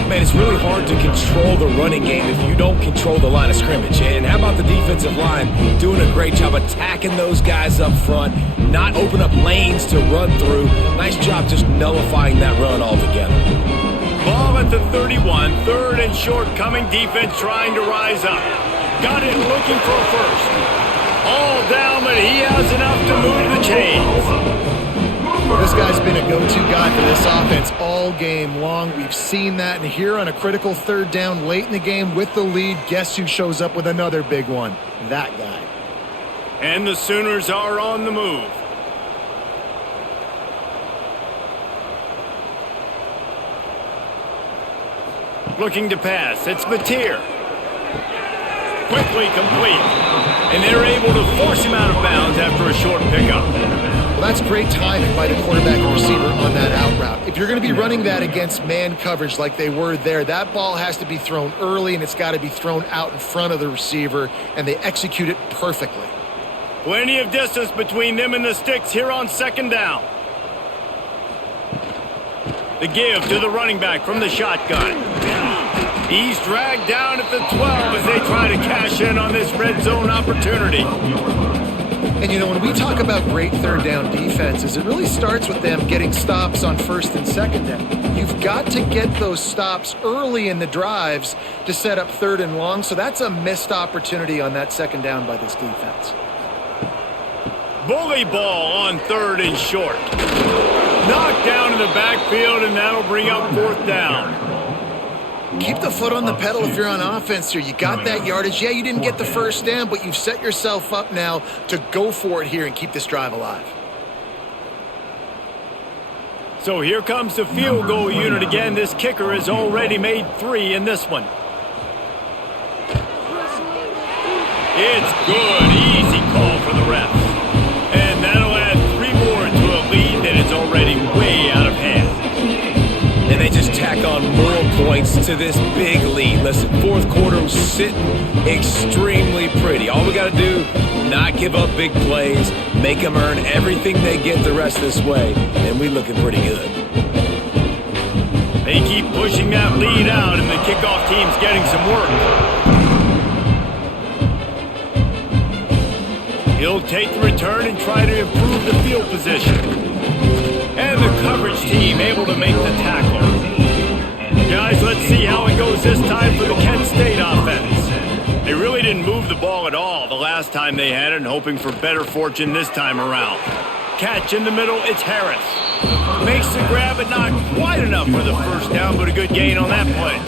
Man, it's really hard to control the running game if you don't control the line of scrimmage. And how about the defensive line doing a great job attacking those guys up front, not open up lanes to run through. Nice job just nullifying that run altogether. Ball at the 31, 3rd and short coming. Defense trying to rise up. Got it looking for a 1st. All down, but he has enough to move the chains. This guy's been a go-to guy for this offense all game long. We've seen that, and here on a critical 3rd down late in the game with the lead, guess who shows up with another big one? That guy. And the Sooners are on the move. Looking to pass, it's Mateer. Quickly complete. And they're able to force him out of bounds after a short pickup. Well, that's great timing by the quarterback and receiver on that out route. If you're going to be running that against man coverage like they were there, that ball has to be thrown early and it's got to be thrown out in front of the receiver, and they execute it perfectly. Plenty of distance between them and the sticks here on 2nd down. The give to the running back from the shotgun. He's dragged down at the 12 as they try to cash in on this red zone opportunity. And, you know, when we talk about great third down defenses, it really starts with them getting stops on first and second down. You've got to get those stops early in the drives to set up third and long, so that's a missed opportunity on that second down by this defense. Bully ball on third and short. Knocked down in the backfield, and that'll bring up fourth down. Keep the foot on the pedal if you're on offense here. You got that yardage. Yeah, you didn't get the first down, but you've set yourself up now to go for it here and keep this drive alive. So here comes the field goal unit again. This kicker has already made 3 in this one. It's good. Easy call for the refs. And that'll add 3 more to a lead that is already way out of hand. And they just tack on more points to this big lead. Listen, fourth quarter was sitting extremely pretty. All we got to do, not give up big plays, make them earn everything they get the rest of this way, and we looking pretty good. They keep pushing that lead out, and the kickoff team's getting some work. He'll take the return and try to improve the field position. And the coverage team able to make the tackle. Guys, let's see how it goes this time for the Kent State offense. They really didn't move the ball at all the last time they had it, and hoping for better fortune this time around. Catch in the middle, it's Harris. Makes the grab, but not quite enough for the first down, but a good gain on that play.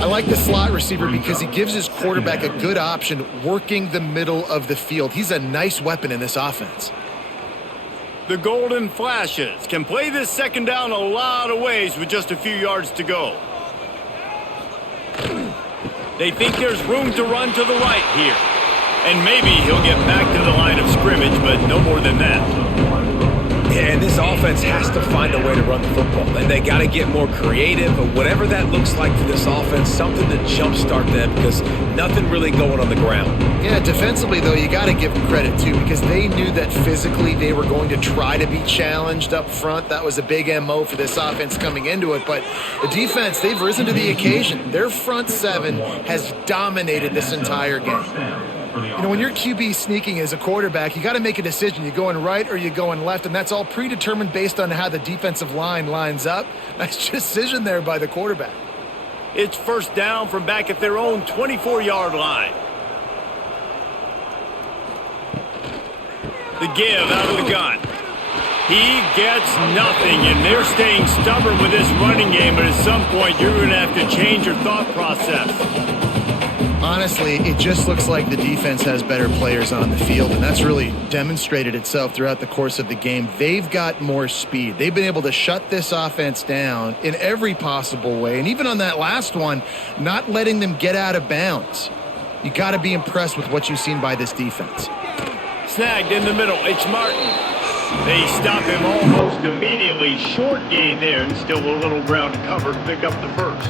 I like the slot receiver because he gives his quarterback a good option working the middle of the field. He's a nice weapon in this offense. The Golden Flashes can play this second down a lot of ways with just a few yards to go. They think there's room to run to the right here. And maybe he'll get back to the line of scrimmage, but no more than that. Yeah, and this offense has to find a way to run the football. And they got to get more creative, or whatever that looks like for this offense, something to jumpstart them, because nothing really going on the ground. Yeah, defensively, though, you got to give them credit, too, because they knew that physically they were going to try to be challenged up front. That was a big MO for this offense coming into it. But the defense, they've risen to the occasion. Their front seven has dominated this entire game. You know, when you're QB sneaking as a quarterback, you got to make a decision. You going right or you going left, and that's all predetermined based on how the defensive line lines up. Nice decision there by the quarterback. It's first down from back at their own 24-yard line. The give out of the gun. He gets nothing, and they're staying stubborn with this running game, but at some point you're going to have to change your thought process. Honestly, it just looks like the defense has better players on the field, and that's really demonstrated itself throughout the course of the game. They've got more speed. They've been able to shut this offense down in every possible way, and even on that last one, not letting them get out of bounds. You got to be impressed with what you've seen by this defense. Snagged in the middle, it's Martin. They stop him almost immediately. Short gain there, and still a little ground to cover to pick up the first.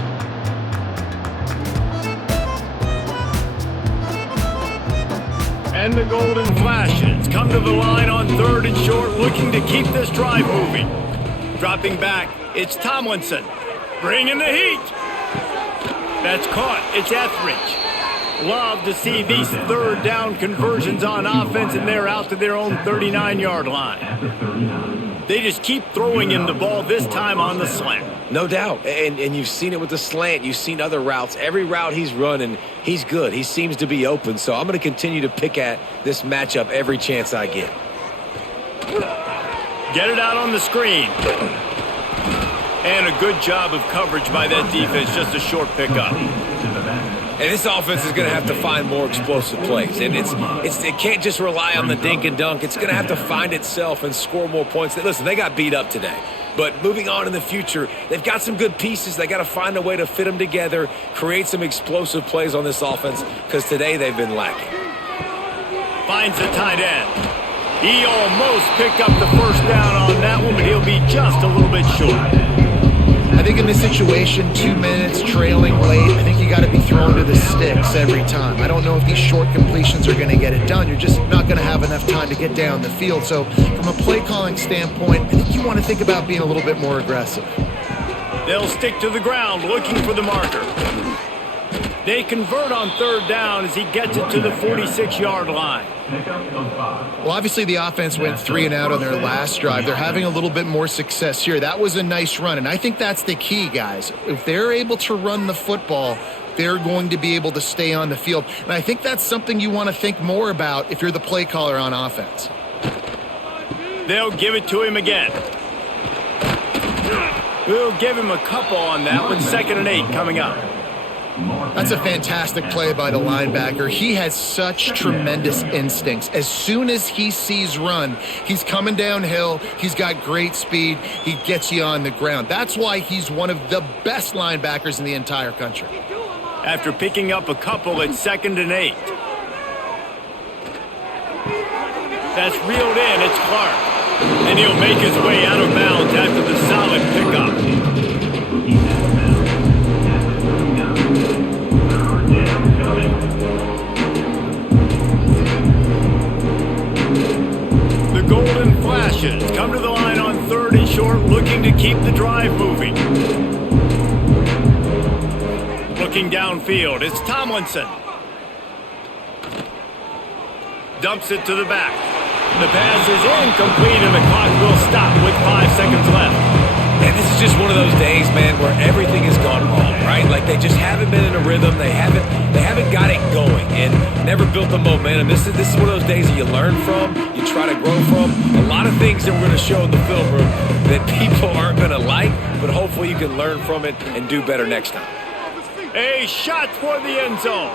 And the Golden Flashes come to the line on third and short, looking to keep this drive moving. Dropping back, it's Tomlinson. Bringing the heat. That's caught. It's Etheridge. Love to see these third down conversions on offense, and they're out to their own 39-yard line. They just keep throwing him the ball, this time on the slant. No doubt, and you've seen it with the slant. You've seen other routes. Every route he's running, he's good. He seems to be open, so I'm going to continue to pick at this matchup every chance I get. Get it out on the screen. And a good job of coverage by that defense, just a short pickup. And this offense is going to have to find more explosive plays. And it can't just rely on the dink and dunk. It's going to have to find itself and score more points. Listen, they got beat up today. But moving on in the future, they've got some good pieces. They got to find a way to fit them together, create some explosive plays on this offense, because today they've been lacking. Finds the tight end. He almost picked up the first down on that one, but he'll be just a little bit short. I think in this situation, 2 minutes trailing late, I think you got to be thrown to the sticks every time. I don't know if these short completions are going to get it done. You're just not going to have enough time to get down the field. So from a play calling standpoint, I think you want to think about being a little bit more aggressive. They'll stick to the ground looking for the marker. They convert on third down as he gets it to the 46-yard line. Well, obviously the offense went 3 and out on their last drive. They're having a little bit more success here. That was a nice run, and I think that's the key, guys. If they're able to run the football, they're going to be able to stay on the field. And I think that's something you want to think more about if you're the play caller on offense. They'll give it to him again. We'll give him a couple on that one. 2nd and 8 coming up. That's a fantastic play by the linebacker. He has such tremendous instincts. As soon as he sees run, he's coming downhill. He's got great speed. He gets you on the ground. That's why he's one of the best linebackers in the entire country. After picking up a couple at 2nd and 8. That's reeled in. It's Clark. And he'll make his way out of bounds after the solid pickup. The Golden Flashes come to the line on 3rd and short, looking to keep the drive moving. Looking downfield, it's Tomlinson. Dumps it to the back. The pass is incomplete, and the clock will stop with 5 seconds left. And this is just one of those days, man, where everything has gone wrong, right? Like they just haven't been in a rhythm. They haven't got it going and never built the momentum. This is one of those days that you learn from, you try to grow from. A lot of things that we're going to show in the film room that people aren't going to like, but hopefully you can learn from it and do better next time. A shot toward the end zone.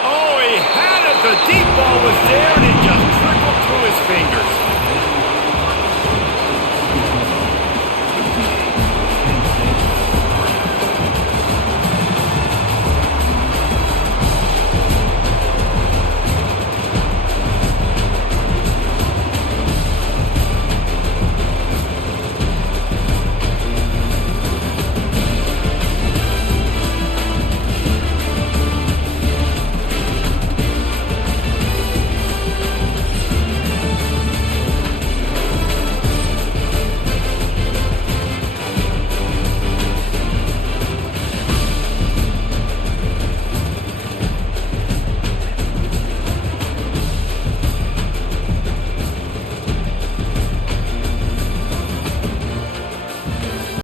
Oh, he had it. The deep ball was there, and it just trickled through his fingers.